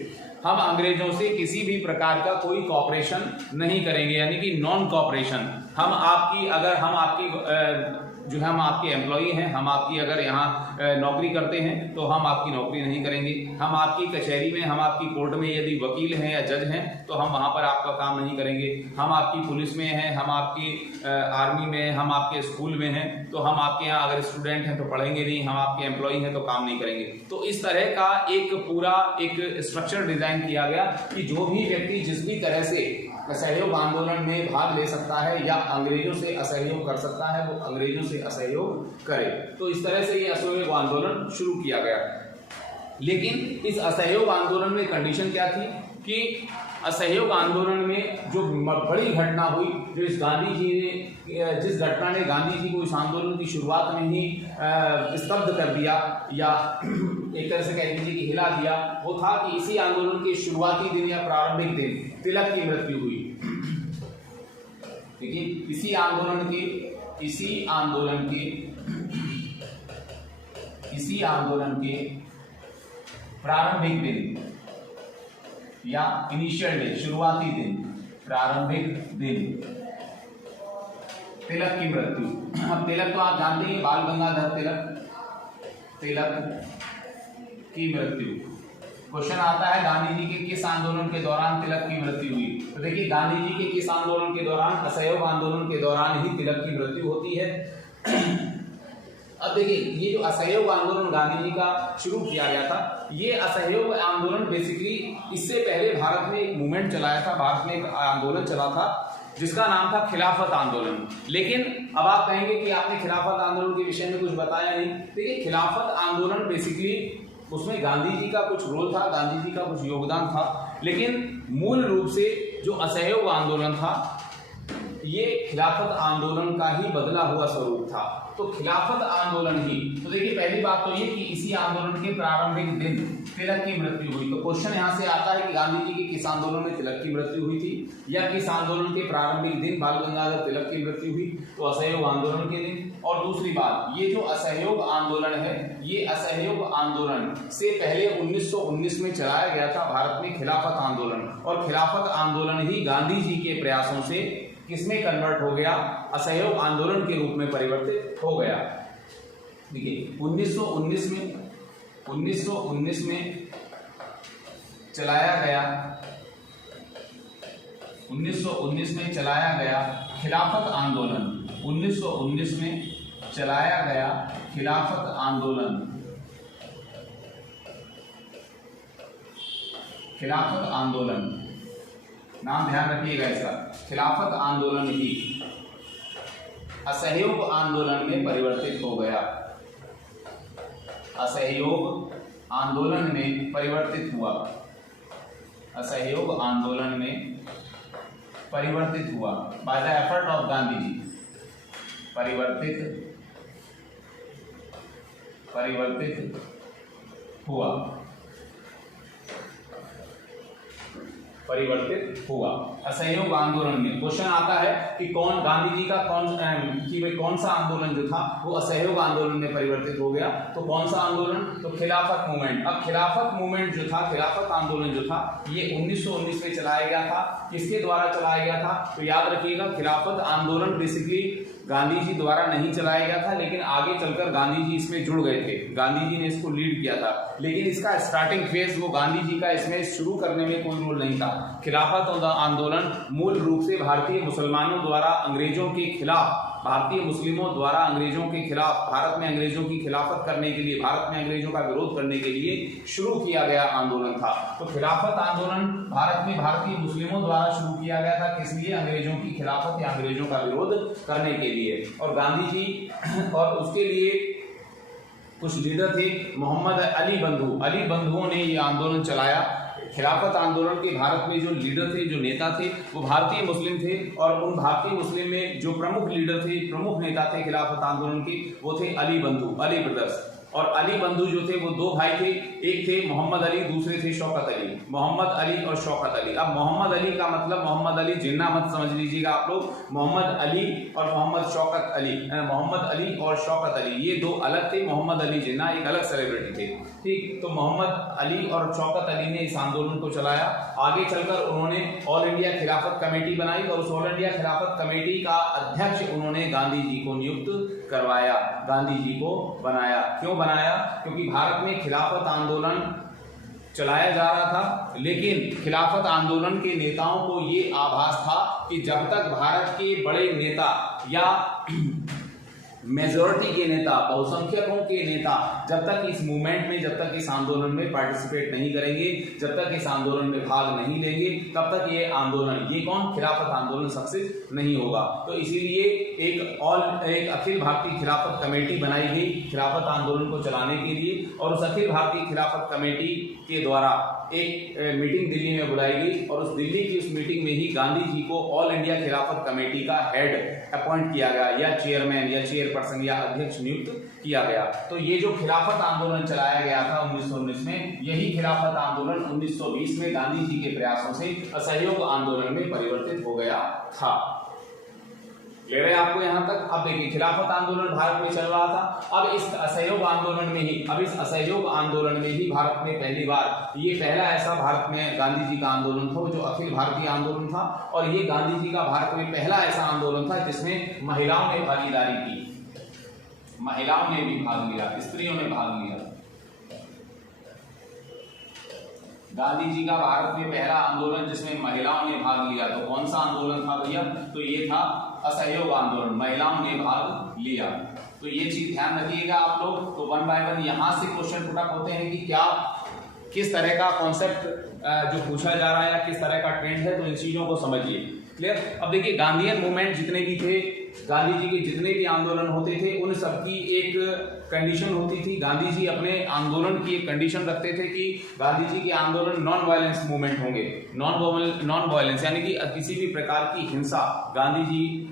हम अंग्रेजों से किसी भी प्रकार का कोई कॉपरेशन नहीं करेंगे, यानी कि नॉन कॉपरेशन। हम आपकी, अगर हम आपकी जो है हम आपके एम्प्लॉई हैं, हम आपकी अगर यहाँ नौकरी करते हैं तो हम आपकी नौकरी नहीं करेंगे। हम आपकी कचहरी में, हम आपकी कोर्ट में यदि वकील हैं या जज हैं तो हम वहाँ पर आपका काम नहीं करेंगे। हम आपकी पुलिस में हैं, हम आपकी आर्मी में हैं, हम आपके स्कूल में हैं तो हम आपके यहाँ अगर स्टूडेंट हैं तो पढ़ेंगे नहीं, हम आपके एम्प्लॉई हैं तो काम नहीं करेंगे। तो इस तरह का एक पूरा एक स्ट्रक्चर डिजाइन किया गया कि जो भी व्यक्ति जिस भी तरह से असहयोग आंदोलन में भाग ले सकता है या अंग्रेजों से असहयोग कर सकता है, वो अंग्रेजों से असहयोग करे। तो इस तरह से ये असहयोग आंदोलन शुरू किया गया। लेकिन इस असहयोग आंदोलन में कंडीशन क्या थी कि असहयोग आंदोलन में जो बड़ी घटना हुई, जो इस गांधी जी ने, जिस घटना ने गांधी जी को इस आंदोलन की शुरुआत में ही स्तब्ध कर दिया या एक तरह से कह लीजिए कि हिला दिया, वो था कि इसी आंदोलन के शुरुआती दिन या प्रारंभिक दिन तिलक की मृत्यु हुई। देखिए, इसी आंदोलन के प्रारंभिक दिन या इनिशियल डे, शुरुआती दिन, प्रारंभिक दिन, तिलक की मृत्यु। अब तिलक तो आप जानते हैं, बाल गंगाधर तिलक की मृत्यु। क्वेश्चन आता है गांधी जी के किस आंदोलन के दौरान तिलक की मृत्यु हुई? तो देखिए, गांधी जी के किस आंदोलन के दौरान? असहयोग आंदोलन के दौरान ही तिलक की मृत्यु होती है। अब देखिए, ये जो असहयोग आंदोलन गांधी जी का शुरू किया गया था, ये असहयोग आंदोलन बेसिकली इससे पहले भारत में एक मूवमेंट चलाया था, भारत में एक आंदोलन चला था जिसका नाम था खिलाफत आंदोलन। लेकिन अब आप कहेंगे कि आपने खिलाफत आंदोलन के विषय में कुछ बताया नहीं। देखिए, खिलाफत आंदोलन बेसिकली उसमें गांधी जी का कुछ रोल था, गांधी जी का कुछ योगदान था, लेकिन मूल रूप से जो असहयोग आंदोलन था ये खिलाफत आंदोलन का ही बदला हुआ स्वरूप था। तो खिलाफत आंदोलन ही, तो देखिए पहली बात तो ये कि इसी आंदोलन के प्रारंभिक दिन तिलक की मृत्यु हुई। तो क्वेश्चन यहाँ से आता है कि गांधी जी की किस आंदोलन में तिलक की मृत्यु हुई थी, या किस आंदोलन के प्रारंभिक दिन बाल गंगाधर तिलक की मृत्यु हुई? तो असहयोग आंदोलन के दिन। और दूसरी बात, ये जो असहयोग आंदोलन है, ये असहयोग आंदोलन से पहले 1919 में चलाया गया था भारत में खिलाफत आंदोलन, और खिलाफत आंदोलन ही गांधी जी के प्रयासों से किसमें कन्वर्ट हो गया? असहयोग आंदोलन के रूप में परिवर्तित हो गया। देखिए 1919 में चलाया गया, 1919 में चलाया गया खिलाफत आंदोलन, 1919 में चलाया गया खिलाफत आंदोलन, खिलाफत आंदोलन, नाम ध्यान रखिएगा इसका, खिलाफत आंदोलन ही असहयोग आंदोलन में परिवर्तित हो गया, असहयोग आंदोलन में परिवर्तित हुआ, असहयोग आंदोलन में परिवर्तित हुआ by the effort of Gandhi ji, परिवर्तित हुआ, परिवर्तित हुआ असहयोग आंदोलन में। क्वेश्चन आता है कि कौन गांधी जी का कौन सा आंदोलन जो था वो असहयोग आंदोलन में परिवर्तित हो गया? तो कौन सा आंदोलन? तो खिलाफत मूवमेंट। अब खिलाफत मूवमेंट जो था, खिलाफत आंदोलन जो था, ये 1919 में चलाया गया था। किसके द्वारा चलाया गया था? तो याद रखिएगा, खिलाफत आंदोलन बेसिकली गांधी जी द्वारा नहीं चलाया गया था, लेकिन आगे चलकर गांधी जी इसमें जुड़ गए थे, गांधी जी ने इसको लीड किया था, लेकिन इसका स्टार्टिंग फेज वो गांधी जी का इसमें शुरू करने में कोई रोल नहीं था। खिलाफत आंदोलन मूल रूप से भारतीय मुसलमानों द्वारा अंग्रेजों के खिलाफ, भारतीय मुस्लिमों द्वारा अंग्रेजों के खिलाफ, भारत में अंग्रेजों की खिलाफत करने के लिए, भारत में अंग्रेजों का विरोध करने के लिए शुरू किया गया आंदोलन था। तो खिलाफत आंदोलन भारत में भारतीय मुस्लिमों द्वारा शुरू किया गया था, किस लिए? अंग्रेजों की खिलाफत या अंग्रेजों का विरोध करने के लिए। और गांधी जी और उसके लिए कुछ लीडर थे, मोहम्मद अली बंधुओं ने ये आंदोलन चलाया। खिलाफत आंदोलन के भारत में जो लीडर थे, जो नेता थे, वो भारतीय मुस्लिम थे, और उन भारतीय मुस्लिम में जो प्रमुख लीडर थे, प्रमुख नेता थे खिलाफत आंदोलन के, वो थे अली ब्रदर्स। और अली बंधु जो थे वो दो भाई थे, एक थे मोहम्मद अली, दूसरे थे शौकत अली। मोहम्मद अली और शौकत अली। अब मोहम्मद अली का मतलब मोहम्मद अली जिन्ना मत समझ लीजिएगा आप लोग, मोहम्मद अली और मोहम्मद शौकत अली, मोहम्मद अली और शौकत अली ये दो अलग थे। मोहम्मद अली जिन्ना एक अलग सेलिब्रिटी थे, ठीक। तो मोहम्मद अली और शौकत अली ने इस आंदोलन को चलाया। आगे चलकर उन्होंने ऑल इंडिया खिलाफत कमेटी बनाई, और उस ऑल इंडिया खिलाफत कमेटी का अध्यक्ष उन्होंने गांधी जी को नियुक्त करवाया, गांधी जी को बनाया। क्यों बनाया? क्योंकि भारत में खिलाफत आंदोलन चलाया जा रहा था, लेकिन खिलाफत आंदोलन के नेताओं को ये आभास था कि जब तक भारत के बड़े नेता या मेजॉरिटी के नेता, बहुसंख्यकों के नेता जब तक इस मूवमेंट में, जब तक इस आंदोलन में पार्टिसिपेट नहीं करेंगे, जब तक इस आंदोलन में भाग नहीं लेंगे, तब तक ये आंदोलन, ये कौन? खिलाफत आंदोलन सक्सेस नहीं होगा। तो इसीलिए एक अखिल भारतीय खिलाफत कमेटी बनाई गई खिलाफत आंदोलन को चलाने के लिए, और उस अखिल भारतीय खिलाफत कमेटी के द्वारा एक मीटिंग दिल्ली में बुलाई गई, और उस दिल्ली की उस मीटिंग में ही गांधी जी को ऑल इंडिया खिलाफत कमेटी का हेड अपॉइंट किया गया, या चेयरमैन या चेयरपर्सन या अध्यक्ष नियुक्त किया गया। तो ये जो खिलाफत आंदोलन चलाया गया था 1919 में, यही खिलाफत आंदोलन 1920 में गांधी जी के प्रयासों से असहयोग आंदोलन में परिवर्तित हो गया था। क्लियर है आपको यहाँ तक? अब देखिए, खिलाफत आंदोलन भारत में चल रहा था। अब इस असहयोग आंदोलन में ही, भारत में पहली बार, ये पहला ऐसा भारत में गांधी जी का आंदोलन था जो अखिल भारतीय आंदोलन था, और ये गांधी जी का भारत में पहला ऐसा आंदोलन था जिसमें महिलाओं ने भागीदारी की, महिलाओं ने भी भाग लिया, स्त्रियों ने भाग लिया। गांधी जी का भारत में पहला आंदोलन जिसमें महिलाओं ने भाग लिया, तो कौन सा आंदोलन था भैया? तो ये था असहयोग आंदोलन, महिलाओं ने भाग लिया। तो ये चीज ध्यान रखिएगा आप लोग। तो वन बाय वन यहां से क्वेश्चन पुट अप होते हैं कि क्या, किस तरह का कॉन्सेप्ट जो पूछा जा रहा है या किस तरह का ट्रेंड है, तो इन चीजों को समझिए। क्लियर? अब देखिए, गांधीयन मूवमेंट जितने भी थे गांधी जी के जितने भी आंदोलन होते थे उन सबकी एक कंडीशन होती थी। गांधी जी अपने आंदोलन की एक कंडीशन रखते थे कि गांधी जी के आंदोलन नॉन वायलेंस मूवमेंट होंगे। नॉन वायलेंस यानी कि किसी भी प्रकार की हिंसा, गांधी जी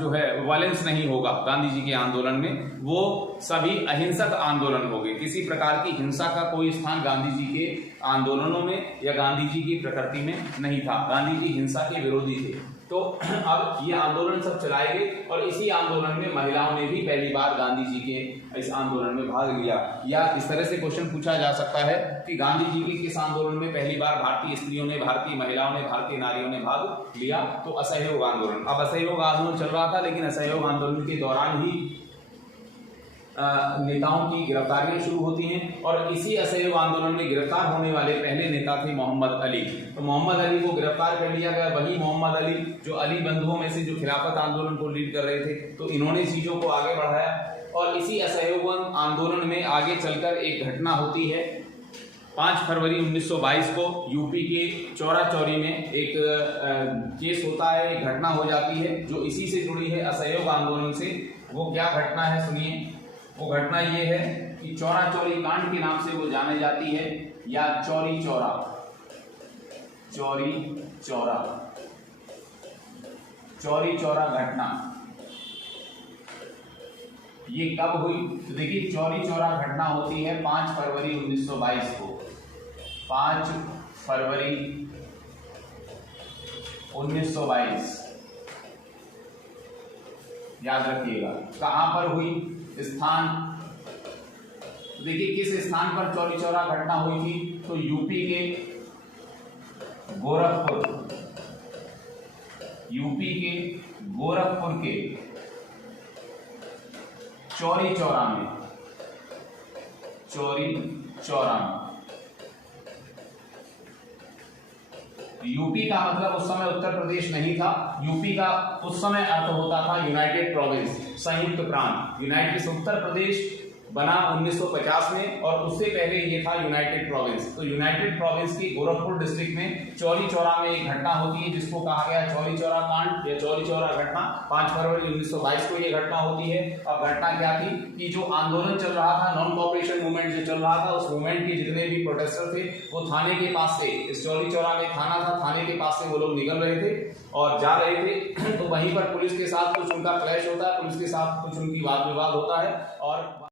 जो है वायलेंस नहीं होगा गांधी जी के आंदोलन में, वो सभी अहिंसक आंदोलन होंगे। किसी प्रकार की हिंसा का कोई स्थान गांधी जी के आंदोलनों में या गांधी जी की प्रकृति में नहीं था। गांधी जी हिंसा के विरोधी थे। तो अब ये आंदोलन सब चलाए गए और इसी आंदोलन में महिलाओं ने भी पहली बार गांधी जी के इस आंदोलन में भाग लिया। या इस तरह से क्वेश्चन पूछा जा सकता है कि गांधी जी के किस आंदोलन में पहली बार भारतीय स्त्रियों ने, भारतीय महिलाओं ने, भारतीय नारियों ने भाग लिया? तो असहयोग आंदोलन। अब असहयोग आंदोलन चल रहा था, लेकिन असहयोग आंदोलन के दौरान ही नेताओं की गिरफ्तारियां शुरू होती हैं और इसी असहयोग आंदोलन में गिरफ्तार होने वाले पहले नेता थे मोहम्मद अली। तो मोहम्मद अली को गिरफ्तार कर लिया गया। वही मोहम्मद अली जो अली बंधुओं में से जो खिलाफत आंदोलन को लीड कर रहे थे, तो इन्होंने चीजों को आगे बढ़ाया। और इसी असहयोग आंदोलन में आगे चलकर एक घटना होती है। 5 फरवरी 1922 को यूपी के चौरा चौरी में एक केस होता है, एक घटना हो जाती है जो इसी से जुड़ी है, असहयोग आंदोलन से। वो क्या घटना है सुनिए। वो घटना ये है कि चौरा चौरी कांड के नाम से वो जाने जाती है, या चौरी चौरा, चौरी चौरा, चौरी चौरा घटना। ये कब हुई? तो देखिए, चौरी चौरा घटना होती है 5 फरवरी 1922 को। 5 फरवरी 1922 याद रखिएगा। कहां पर हुई? स्थान देखिए, किस स्थान पर चौरी चौरा घटना हुई थी? तो यूपी के गोरखपुर, यूपी के गोरखपुर के चौरी चौरा में, चौरी चौरा में। यूपी का मतलब उस समय उत्तर प्रदेश नहीं था। यूपी का उस समय अर्थ होता था यूनाइटेड प्रोविंस, संयुक्त प्रांत। यूनाइटेड उत्तर प्रदेश बना 1950 में और उससे पहले ये था यूनाइटेड प्रोविंस। तो यूनाइटेड प्रोविंस की गोरखपुर डिस्ट्रिक्ट में चौरी चौरा में एक घटना होती है जिसको कहा गया चौरी चौरा कांड या चौरी चौरा घटना। 5 फरवरी 1922 को ये घटना होती है। अब घटना क्या थी कि जो आंदोलन चल रहा था, नॉन कोऑपरेशन मूवमेंट जो चल रहा था, उस मूवमेंट के जितने भी प्रोटेस्टर थे वो थाने के पास से, इस चौरी चौरा में थाना था, थाने के पास से वो लोग निकल रहे थे और जा रहे थे। तो वहीं पर पुलिस के साथ कुछ उनका क्लैश होता है, पुलिस के साथ कुछ उनकी वाद विवाद होता है और